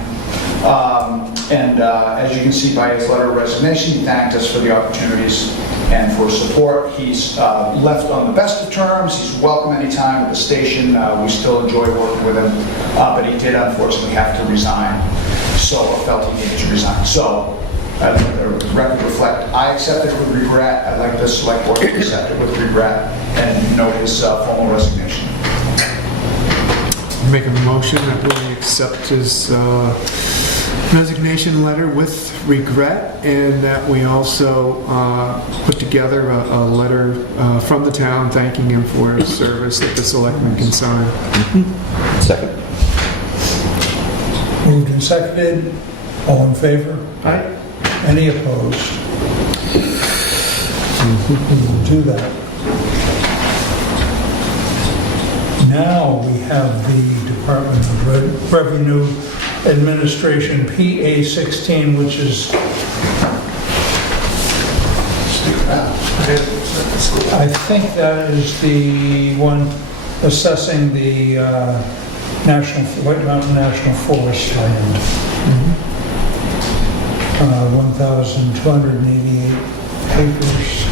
As you can see by his letter of resignation, he thanked us for the opportunities and for support. He's left on the best of terms. He's welcome anytime at the station. We still enjoy working with him, but he did unfortunately have to resign. So I felt he needed to resign. So I'd like the record reflect, I accept it with regret. I'd like the select board to accept it with regret and note his formal resignation. Make a motion that we accept his resignation letter with regret, and that we also put together a letter from the town thanking him for his service that the selectmen can sign. Second. Moved and seconded. All in favor? Aye. Any opposed? We will do that. Now we have the Department of Revenue Administration PA 16, which is, I think that is the one assessing the White Mountain National Forest land. 1,288 acres.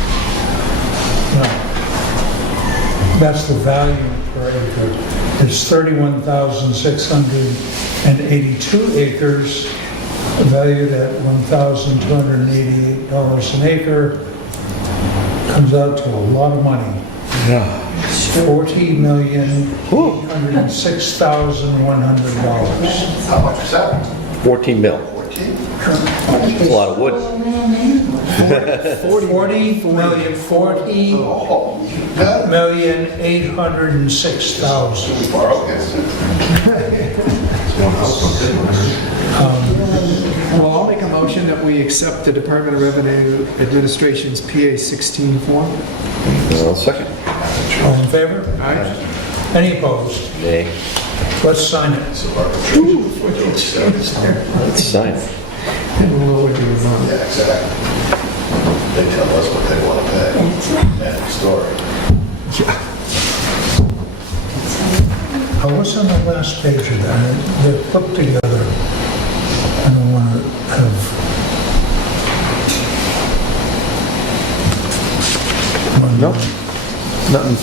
No, that's the value per acre. It's 31,682 acres, valued at $1,288 an acre. Comes out to a lot of money. Yeah. $40,006,100. How much was that? 14 mil. 14? That's a lot of wood. 40,806,000. Okay. Well, I'll make a motion that we accept the Department of Revenue Administration's PA 16 form. Second. All in favor? Aye. Any opposed? Nay. Let's sign it. Let's sign it. And we'll lower the amount. Yeah, exactly. They tell us what they want to pay. End of story. What's on the last page of that? They're put together. I don't want to have... Nope. Nothing.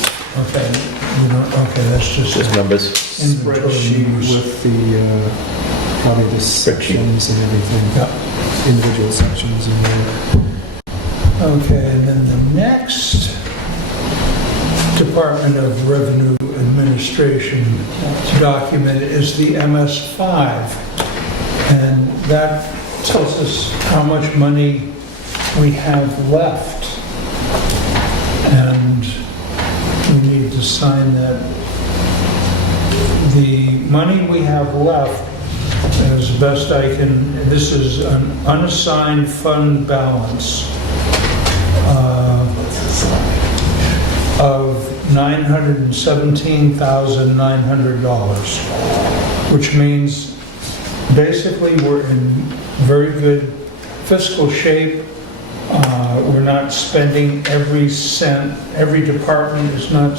Okay, okay, that's just Just numbers. inventory Spreadsheet use. with the, probably the sections and everything, Yeah. individual sections in there. Okay, and then the next Department of Revenue Administration document is the MS5. And that tells us how much money we have left. And we need to sign that. The money we have left, as best I can, this is an unassigned fund balance of $917,900, which means basically we're in very good fiscal shape. We're not spending every cent, every department is not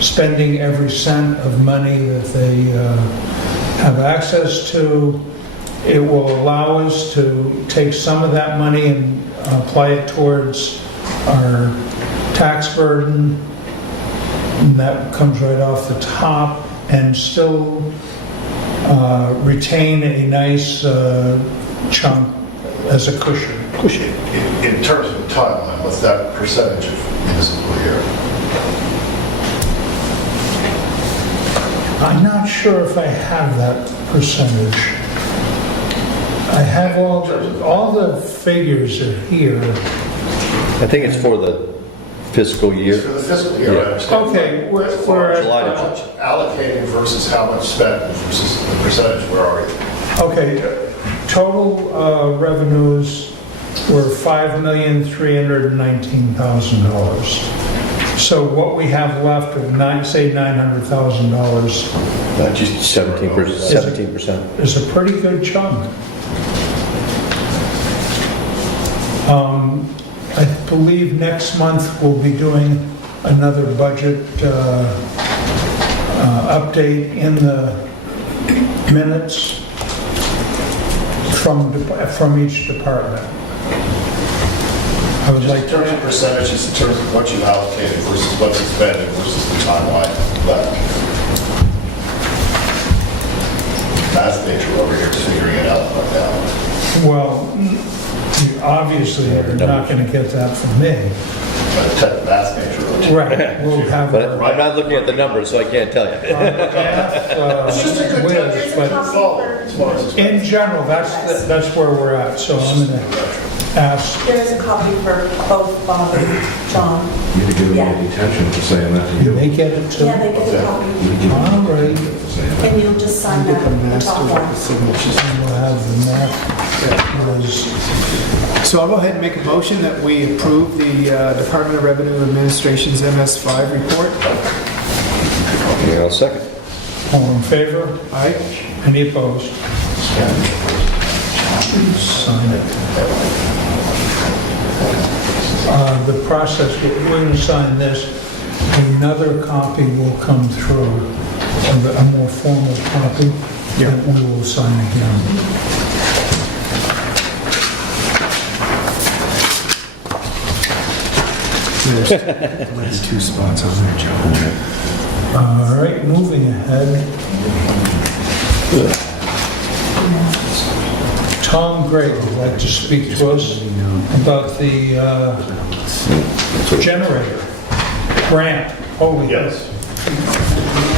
spending every cent of money that they have access to. It will allow us to take some of that money and apply it towards our tax burden. And that comes right off the top, and still retain a nice chunk as a cushion. In terms of the timeline, what's that percentage of municipal year? I'm not sure if I have that percentage. I have all the figures are here. I think it's for the fiscal year. For the fiscal year, I understand. Okay, we're As far as July to how much allocated versus how much spent versus the percentage, where are we? okay. Total revenues were $5,319,000. So what we have left of say $900,000 Just 17%. is a pretty good chunk. I believe next month we'll be doing another budget update in the minutes from each department. I would like In terms of percentages, in terms of what you allocated versus what's expended versus the timeline left. That's nature over here, figuring it out right now. well, you obviously you're not going to get that from me. But that's nature over here. Right, we'll have But our I'm not looking at the numbers, so I can't tell you. staff, It's just a good with, There's a but copy Well, for, as far as in general, that's where we're at, so I'm going to ask. there is a copy for both Bob and John. You need to give them Yeah. any attention for saying that to you. They get it too? Yeah, they get a copy. All right, And you'll just sign Get that, the the master top with the one. signatures. we'll have the map that was, So I'll go ahead and make a motion that we approve the Department of Revenue Administration's MS5 report. Okay, I'll second. all in favor? Aye. Any opposed? Sign it. The process, we're going to sign this, another copy will come through, a more formal copy that we will sign again. There's 2 spots on there, Joe. All right, moving ahead. Tom Gray would like to speak to us about the generator grant. Holy. Yes.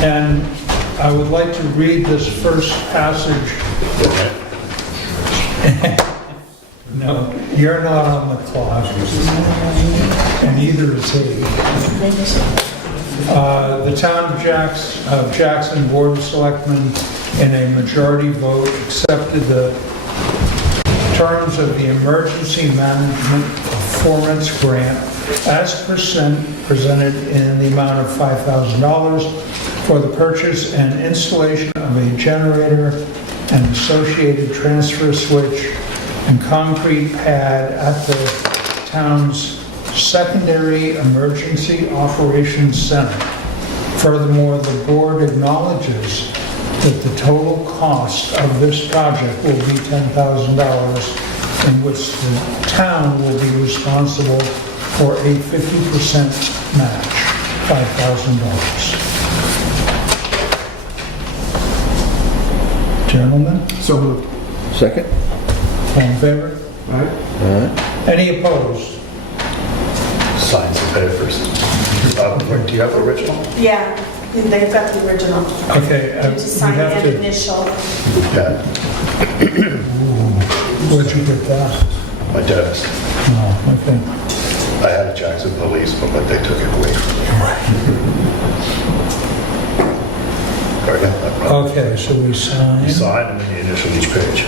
And I would like to read this first passage. No, you're not on the clock, and neither is he. The town of Jackson Board of Selectmen, in a majority vote, accepted the terms of the Emergency Management Performance Grant as presented in the amount of $5,000 for the purchase and installation of a generator and associated transfer switch and concrete pad at the town's secondary emergency operations center. Furthermore, the board acknowledges that the total cost of this project will be $10,000, in which the town will be responsible for a 50% match, $5,000. Gentlemen, So moved. Second? all in favor? All right. All right. Any opposed? Signs the papers. Do you have the original? Yeah, they've got the original. Okay, You just sign we have and to, initial. Yeah. where'd you get that? My dentist. Oh, okay. I had a Jackson police, but they took it away from me. Right now, no problem. Okay, so we You sign. sign and then you initial each page.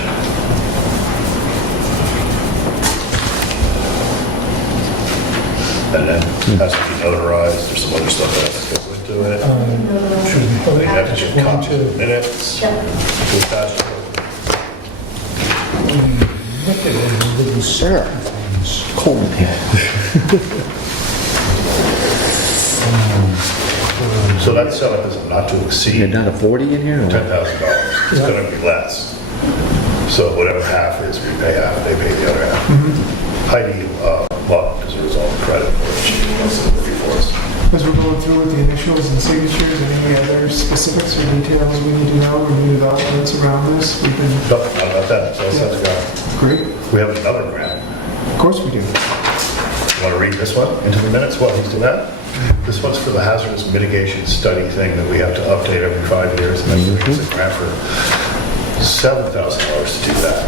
And then it has to be notarized, there's some other stuff that has to go into it. Should we put You have to it just going copy to? the minutes. Yep. To attach to it. Look at it, little Sir. Coleman here. So that setup is not to You're exceed down to 40 in here? or what? $10,000. It's gonna be less. So whatever half is, we pay half, they pay the other half. Heidi, Love deserves all the credit for it. She wants to work for us. As we're going through with the initials and signatures, any other specifics or details we need to know or new developments around this? We can, No, not about that, so that's got. great. We have another grant. Of course we do. You want to read this one into the minutes while he's doing that? This one's for the hazardous mitigation study thing that we have to update every 5 years. And it's a grant for $7,000 to do that.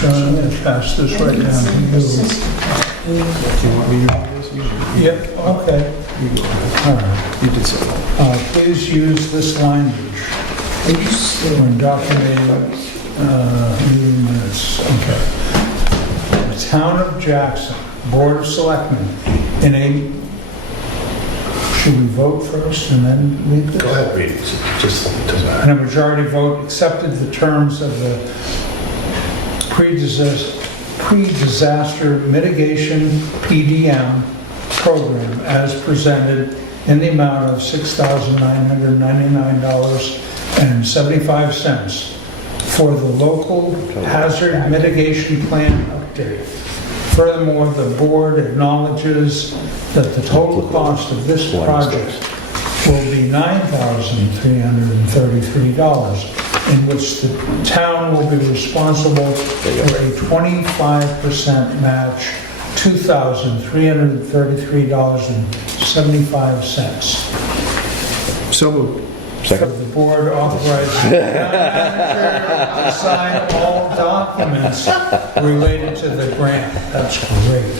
John, I'm going to pass this right down to you. Do you want me to read this? You Yep, okay. you go ahead. All right. You did so. Please use this language when documenting meeting minutes. Okay. The Town of Jackson Board of Selectmen, in a Should we vote first and then read this? Go ahead, read it, just, it doesn't matter. And a majority vote accepted the terms of the pre-disaster mitigation PDM program as presented in the amount of $6,999.75 for the local hazard mitigation plan update. Furthermore, the board acknowledges that the total cost of this project will be $9,333, in which the town will be responsible for a 25% match, $2,333.75. So moved. The board authorizes the town manager to sign all documents related to the grant. That's great.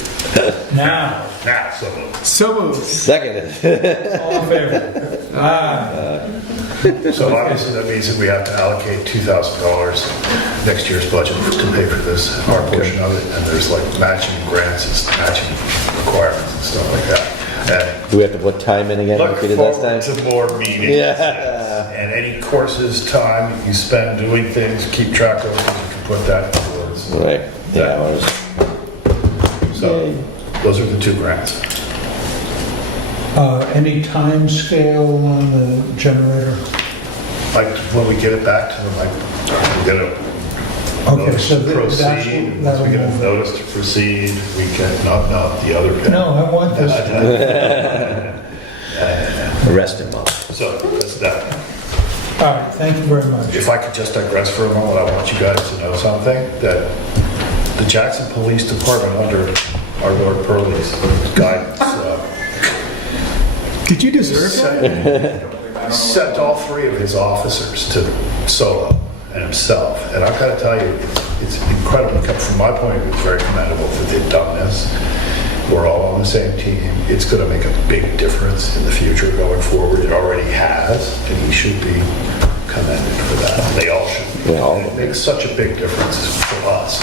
Now, So moved. Seconded. all in favor? Aye. So obviously that means that we have to allocate $2,000 next year's budget to pay for this, our portion of it, and there's like matching grants and matching requirements and stuff like that. And Do we have to put time in again look like we did last forward time? to more meetings. Yeah. And any courses, time you spend doing things, keep track of it, you can put that towards. Right, yeah, I was, So those are the two grants. Any time scale on the generator? Like when we get it back to them, like we get a Okay, notice so to proceed. Once that'll we get a move. notice to proceed, we can, not the other bit. No, I want this. arrest him up. So that's that. All right, thank you very much. If I could just digress for a moment, I want you guys to know something, that the Jackson Police Department, under our Lord Purley's guidance, Did you deserve that? sent all three of his officers to Solo and himself. And I've got to tell you, it's incredible. From my point of view, it's very commendable that they've done this. We're all on the same team. It's going to make a big difference in the future going forward. It already has, and we should be commended for that. They all should. We all. It makes such a big difference for us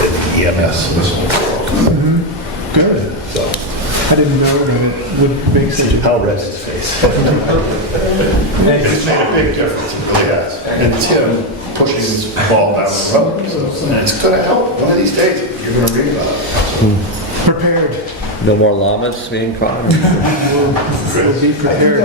in EMS in this whole world. Good. So, I didn't know that it would make such a... I'll rest his face. It's made a big difference, it really has. And Tim pushing his ball down the road, and it's going to help. One of these days, you're going to read about it. Prepared. No more llamas being caught? We'll be prepared.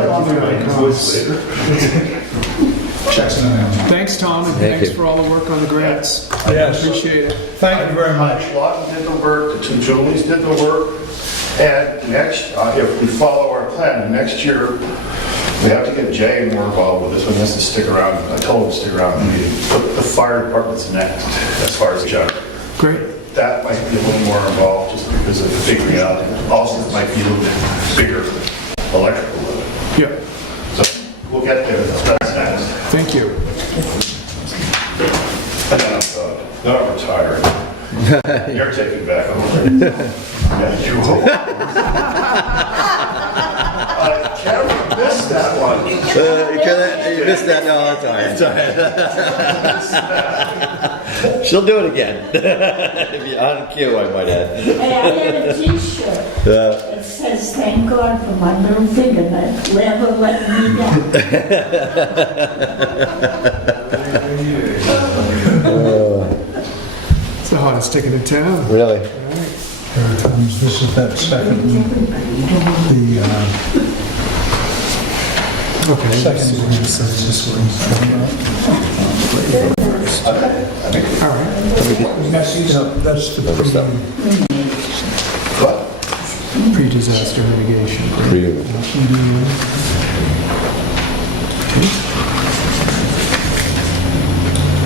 Checks in the mail. Thanks, Tom, and Thank thanks you. for all the work on the grants. Yes. Appreciate it. Thank you very much. Lawton did the work, the two Julies did the work, and next, if we follow our plan, next year, we have to get Jay more involved with this one. He has to stick around. I told him to stick around the meeting. The fire department's next, as far as the general. Great. That might be a little more involved just because of figuring out. Also, it might be a little bit bigger electrical load. Yep. So we'll get there. That's next. Thank you. And then I'm retired. You're taking back over. Yeah, you hope. Karen missed that one. You missed that, no, it's all right. She'll do it again. If you're on cue, I might add. Hey, I have a t-shirt that says, thank God for my little finger that never let me down. It's the hottest ticket in town. Really? Here it comes. This is that second one. The Okay. second one is this one. All right. That's the Pre-disaster mitigation.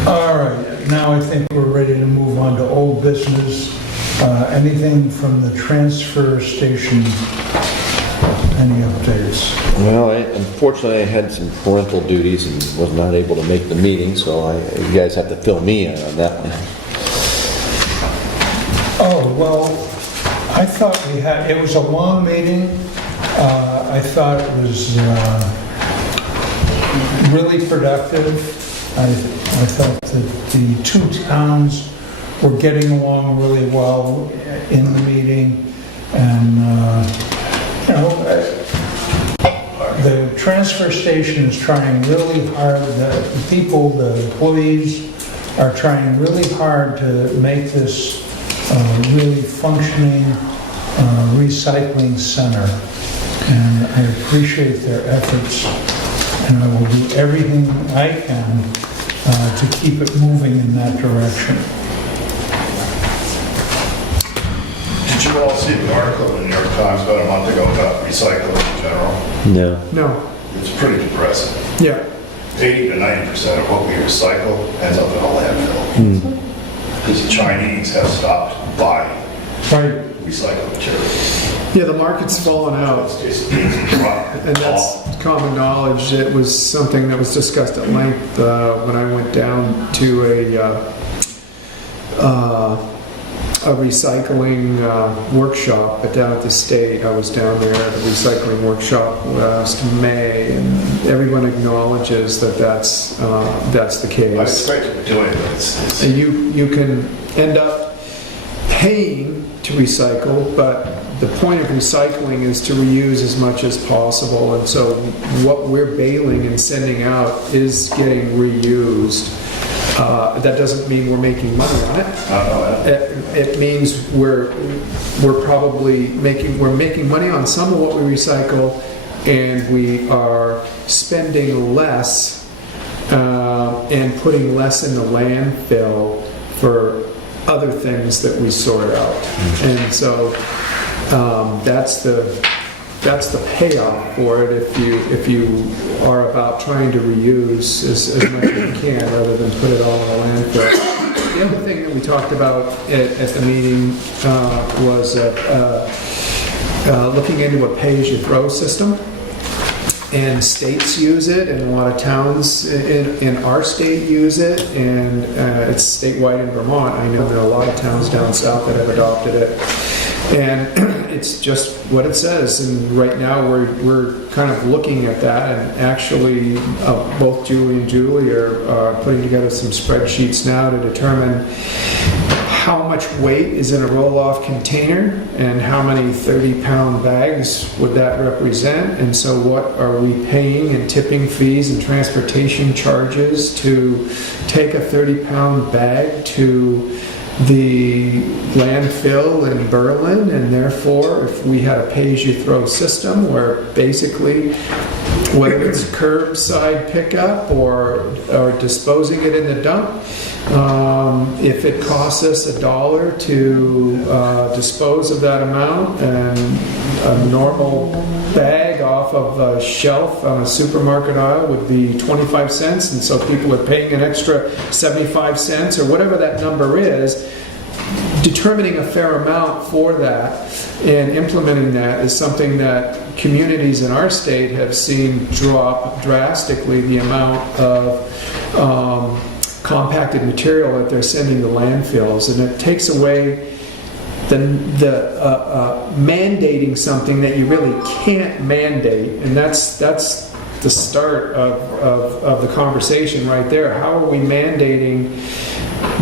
All right, now I think we're ready to move on to old business. Anything from the transfer station? Any updates? Well, unfortunately, I had some parental duties and was not able to make the meeting, so you guys have to fill me in on that one. Oh, well, I thought it was a long meeting. I thought it was really productive. I thought that the two towns were getting along really well in the meeting. And, transfer station is trying really hard, the people, the employees are trying really hard to make this really functioning recycling center. And I appreciate their efforts, and I will do everything I can to keep it moving in that direction. Did you all see the article in the New York Times about a month ago about recycling in general? No. No, It's pretty depressing. yeah. 80 to 90% of what we recycle ends up in a landfill. Because the Chinese have stopped buying Right. recycled materials. Yeah, the market's fallen out. It's just And that's common knowledge. It was something that was discussed at length when I went down to a recycling workshop, but down at the state. I was down there at a recycling workshop last May, and everyone acknowledges that that's the I case. expect to do it, but it's And you can end up paying to recycle, but the point of recycling is to reuse as much as possible, and so what we're baling and sending out is getting reused. That doesn't mean we're making money on it. It means we're probably making money on some of what we recycle, and we are spending less and putting less in the landfill for other things that we sort out. And so that's the payoff for it if you are about trying to reuse as much as you can rather than put it all in a landfill. The other thing that we talked about at the meeting was looking into a pay-as-you-throw system. And states use it, and a lot of towns in our state use it, and it's statewide in Vermont. I know there are a lot of towns down south that have adopted it, and it's just what it says. And right now we're kind of looking at that, and actually both Julie and Julie are putting together some spreadsheets now to determine how much weight is in a roll-off container and how many 30-pound bags would that represent, and so what are we paying in tipping fees and transportation charges to take a 30-pound bag to the landfill in Berlin. And therefore, if we had a pay-as-you-throw system where basically whether it's curbside pickup or disposing it in the dump, if it costs us $1 to dispose of that amount, and a normal bag off of a shelf on a supermarket aisle would be 25 cents, and so people are paying an extra 75 cents or whatever that number is, determining a fair amount for that and implementing that is something that communities in our state have seen drop drastically the amount of compacted material that they're sending to landfills, and it takes away the mandating something that you really can't mandate, and that's the start of the conversation right there. How are we mandating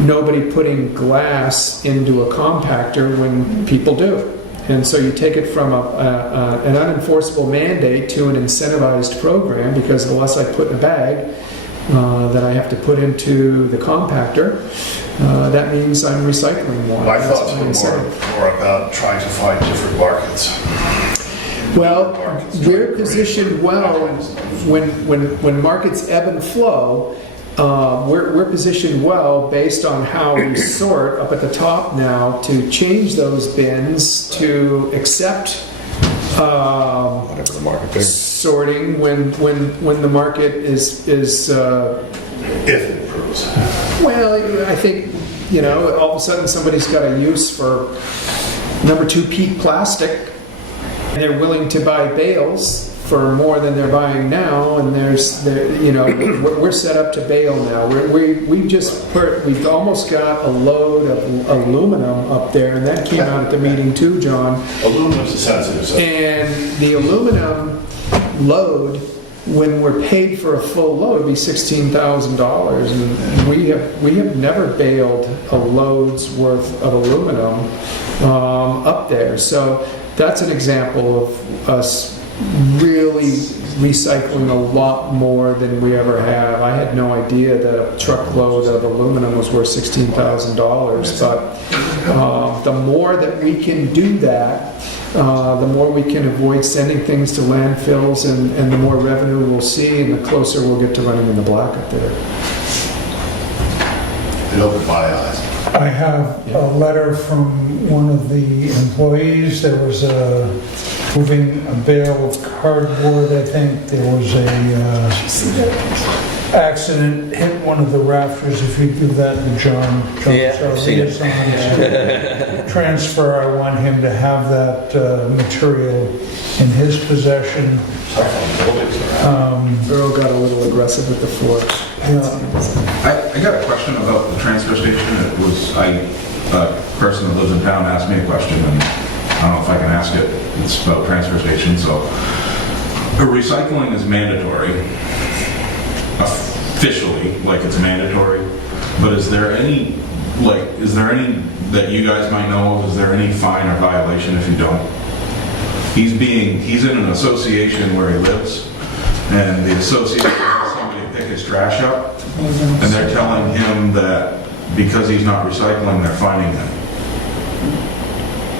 nobody putting glass into a compactor when people do? And so you take it from an unenforceable mandate to an incentivized program, because unless I put in a bag that I have to put into the compactor, that means I'm recycling more. My That's thoughts my were incentive. more about trying to find different markets. Well, we're positioned well when markets ebb and flow. We're positioned well based on how we sort up at the top now to change those bins to accept Whatever the market bears. sorting when the market is If it improves. well, I think, all of a sudden somebody's got a use for number 2 peat plastic, and they're willing to buy bales for more than they're buying now, and we're set up to bale now. We've almost got a load of aluminum up there, and that came out at the meeting too, John. Aluminum's a sensitive subject. And the aluminum load, when we're paid for a full load, would be $16,000, and we have never baled a load's worth of aluminum up there. So that's an example of us really recycling a lot more than we ever have. I had no idea that a truckload of aluminum was worth $16,000, but the more that we can do that, the more we can avoid sending things to landfills, and the more revenue we'll see, and the closer we'll get to running in the black up there. It opened my eyes. I have a letter from one of the employees. There was moving a bale of cardboard, I think. There was a accident, hit one of the rafters. If you do that to John. Yeah, I've seen it. Transfer, I want him to have that material in his possession. Earl got a little aggressive with the floor. I got a question about the transfer station. A person that lives in town asked me a question, and I don't know if I can ask it. It's about transfer station. So, recycling is mandatory, officially, like it's mandatory. But is there any that you guys might know of? Is there any fine or violation if you don't? He's in an association where he lives, and the association has somebody pick his trash up, and they're telling him that because he's not recycling, they're fining him.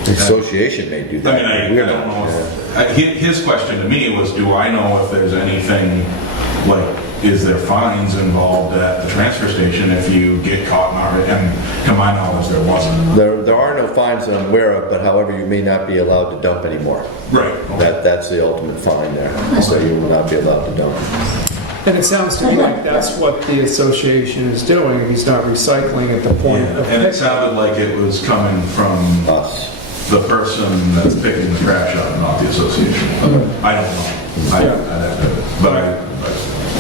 The association may do that. I mean, I don't know. His question to me was, do I know if there's anything, like, is there fines involved at the transfer station if you get caught not, and to my knowledge, there wasn't. There are no fines that I'm aware of, but however, you may not be allowed to dump anymore. Right. That's the ultimate fine there. So you will not be allowed to dump. And it sounds to me like that's what the association is doing. He's not recycling at the point Yeah, of and it pickup. sounded like it was coming from Us. the person that's picking the trash up, not the association. I don't know. I'd have to, but I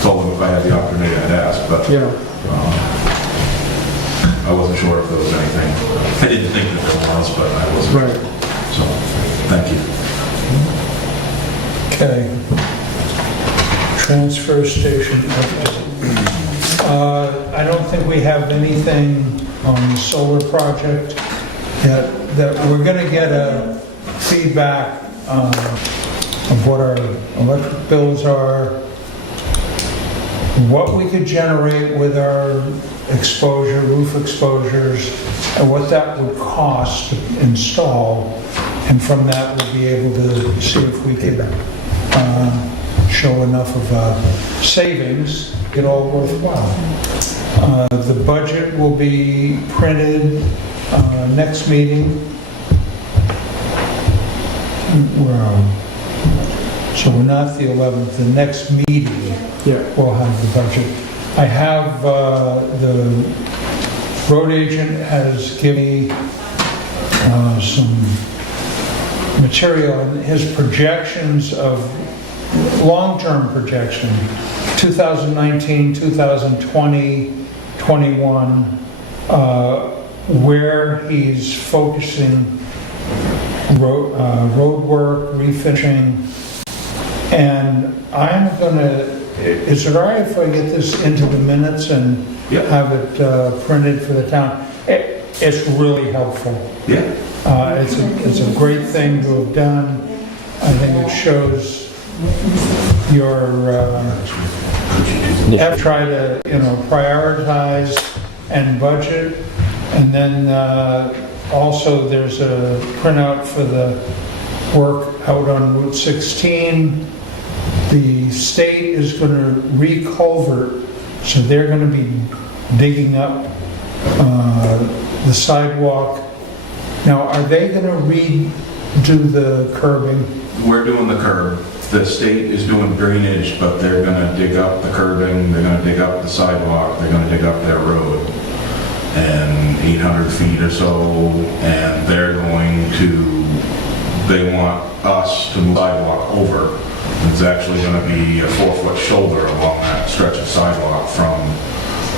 told him if I had the opportunity, I'd ask, but Yeah. I wasn't sure if there was anything. I didn't think that there was, but I wasn't. Right. So, thank you. Okay. Transfer station update. I don't think we have anything on the solar project yet. That we're going to get a feedback of what our electric bills are, what we could generate with our exposure, roof exposures, and what that would cost to install. And from that, we'll be able to see if we could show enough of savings, get all worthwhile. The budget will be printed next meeting. So we're not the 11th, the next meeting we'll have the budget. I have, the road agent has given me some material, and his projections of long-term projection, 2019, 2020, 21, where he's focusing road work, refinishing, and I'm gonna, is it all right if I get this into the minutes and have it printed for the town? It's really helpful. Yeah. It's a great thing to have done. I think it shows your try to prioritize and budget, and then also there's a printout for the work out on Route 16. The state is going to re-culvert, so they're going to be digging up the sidewalk. Now, are they going to redo the curbing? We're doing the curb. The state is doing drainage, but they're gonna dig up the curbing, they're gonna dig up the sidewalk, they're gonna dig up their road. And 800 feet or so, and they want us to move the sidewalk over. It's actually gonna be a 4-foot shoulder along that stretch of sidewalk from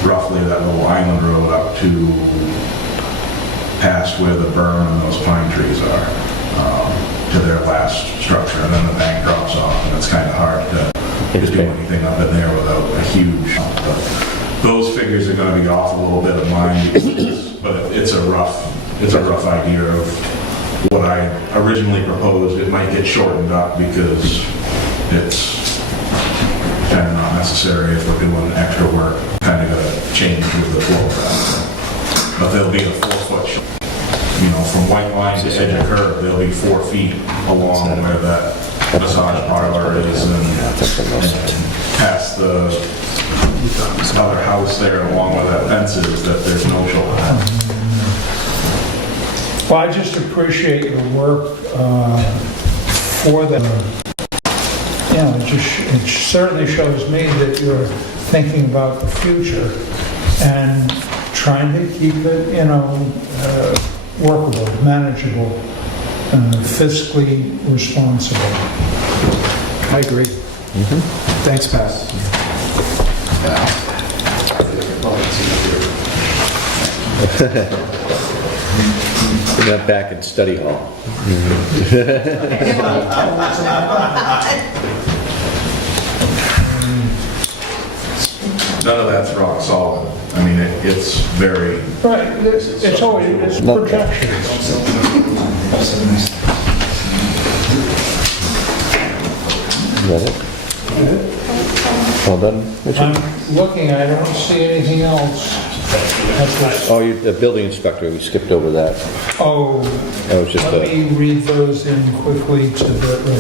roughly that little island road up to past where the berm and those pine trees are. To their last structure, and then the bank drops off, and it's kind of hard to do anything up in there without a huge. But those figures are going to be off a little bit of mine, but it's a rough idea of what I originally proposed. It might get shortened up because it's kind of not necessary if we're doing extra work, kind of gonna change with the flow pattern. But there'll be a 4-foot, from white line to edge of curb, there'll be 4 feet along where that massage parlor is and past the other house there along where that fence is, that there's no shoulder. Well, I just appreciate your work for them. It certainly shows me that you're thinking about the future and trying to keep it, workable, manageable, fiscally responsible. I agree. Thanks, Pat. Put that back in study hall. None of that's rock solid. I mean, it's very, Right, it's always, it's projections. Is that it? All done, Richard? I'm looking, I don't see anything else. Oh, the building inspector, we skipped over that. Oh, That was just let a, me read those in quickly to the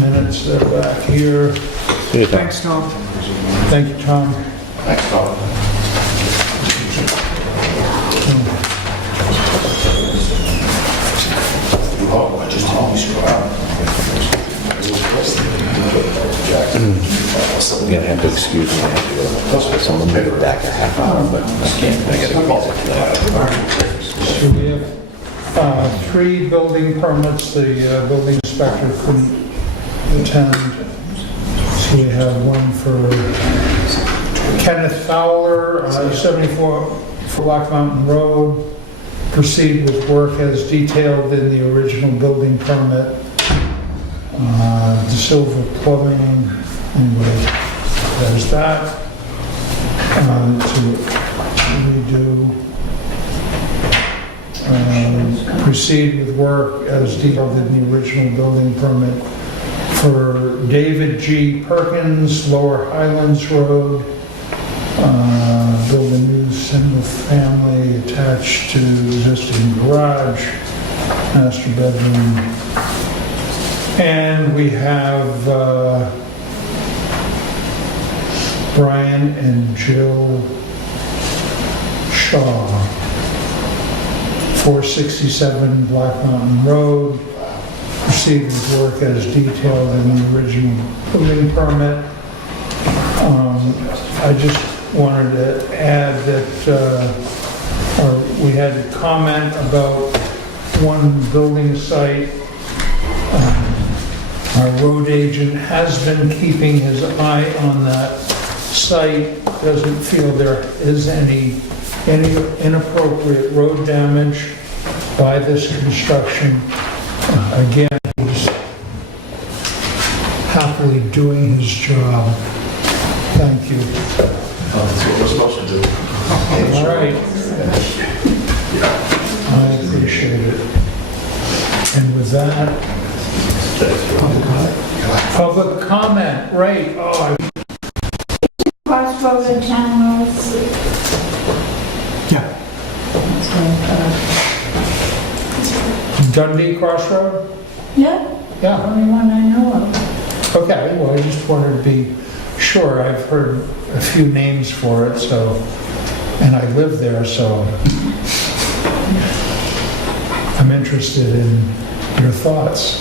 minutes that are back here. Thanks, Tom. Thank you, Tom. Thanks, Tom. Oh, I just always go out. you're gonna have to excuse me, I have to go. Someone move it back a half hour, but I gotta go. So we have 3 building permits the building inspector couldn't attend. So we have one for Kenneth Fowler, 74 for Black Mountain Road. Proceed with work as detailed in the original building permit. De Silva Plumbing, anyway, there's that. To redo. Proceed with work as detailed in the original building permit for David G. Perkins, Lower Highlands Road. Build a new single-family attached to existing garage, master bedroom. And we have Brian and Jill Shaw, 467 Black Mountain Road. Proceed with work as detailed in the original building permit. I just wanted to add that we had a comment about one building site. Our road agent has been keeping his eye on that site, doesn't feel there is any inappropriate road damage by this construction. Again, he's happily doing his job. Thank you. that's what we're supposed to do. All right. I appreciate it. And with that, public comment, right? Oh, Crossroads and town roads. Yeah. Dundee Crossroad? Yeah, Yeah. only one I know of. Okay, well, I just wanted to be sure. I've heard a few names for it, so, and I live there, so I'm interested in your thoughts.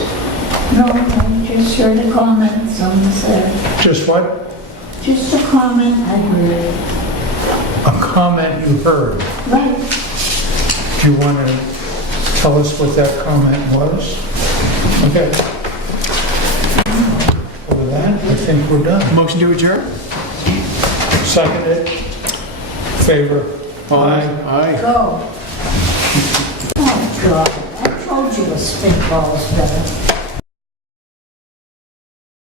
No, I just heard a comment, someone said. Just what? Just a comment I heard. A comment you heard. Right. Do you want to tell us what that comment was? Okay. With that, I think we're done. Motion to adjourn? Seconded? Favor? Aye. Aye. Go. Oh, God, I told you a spitball's better.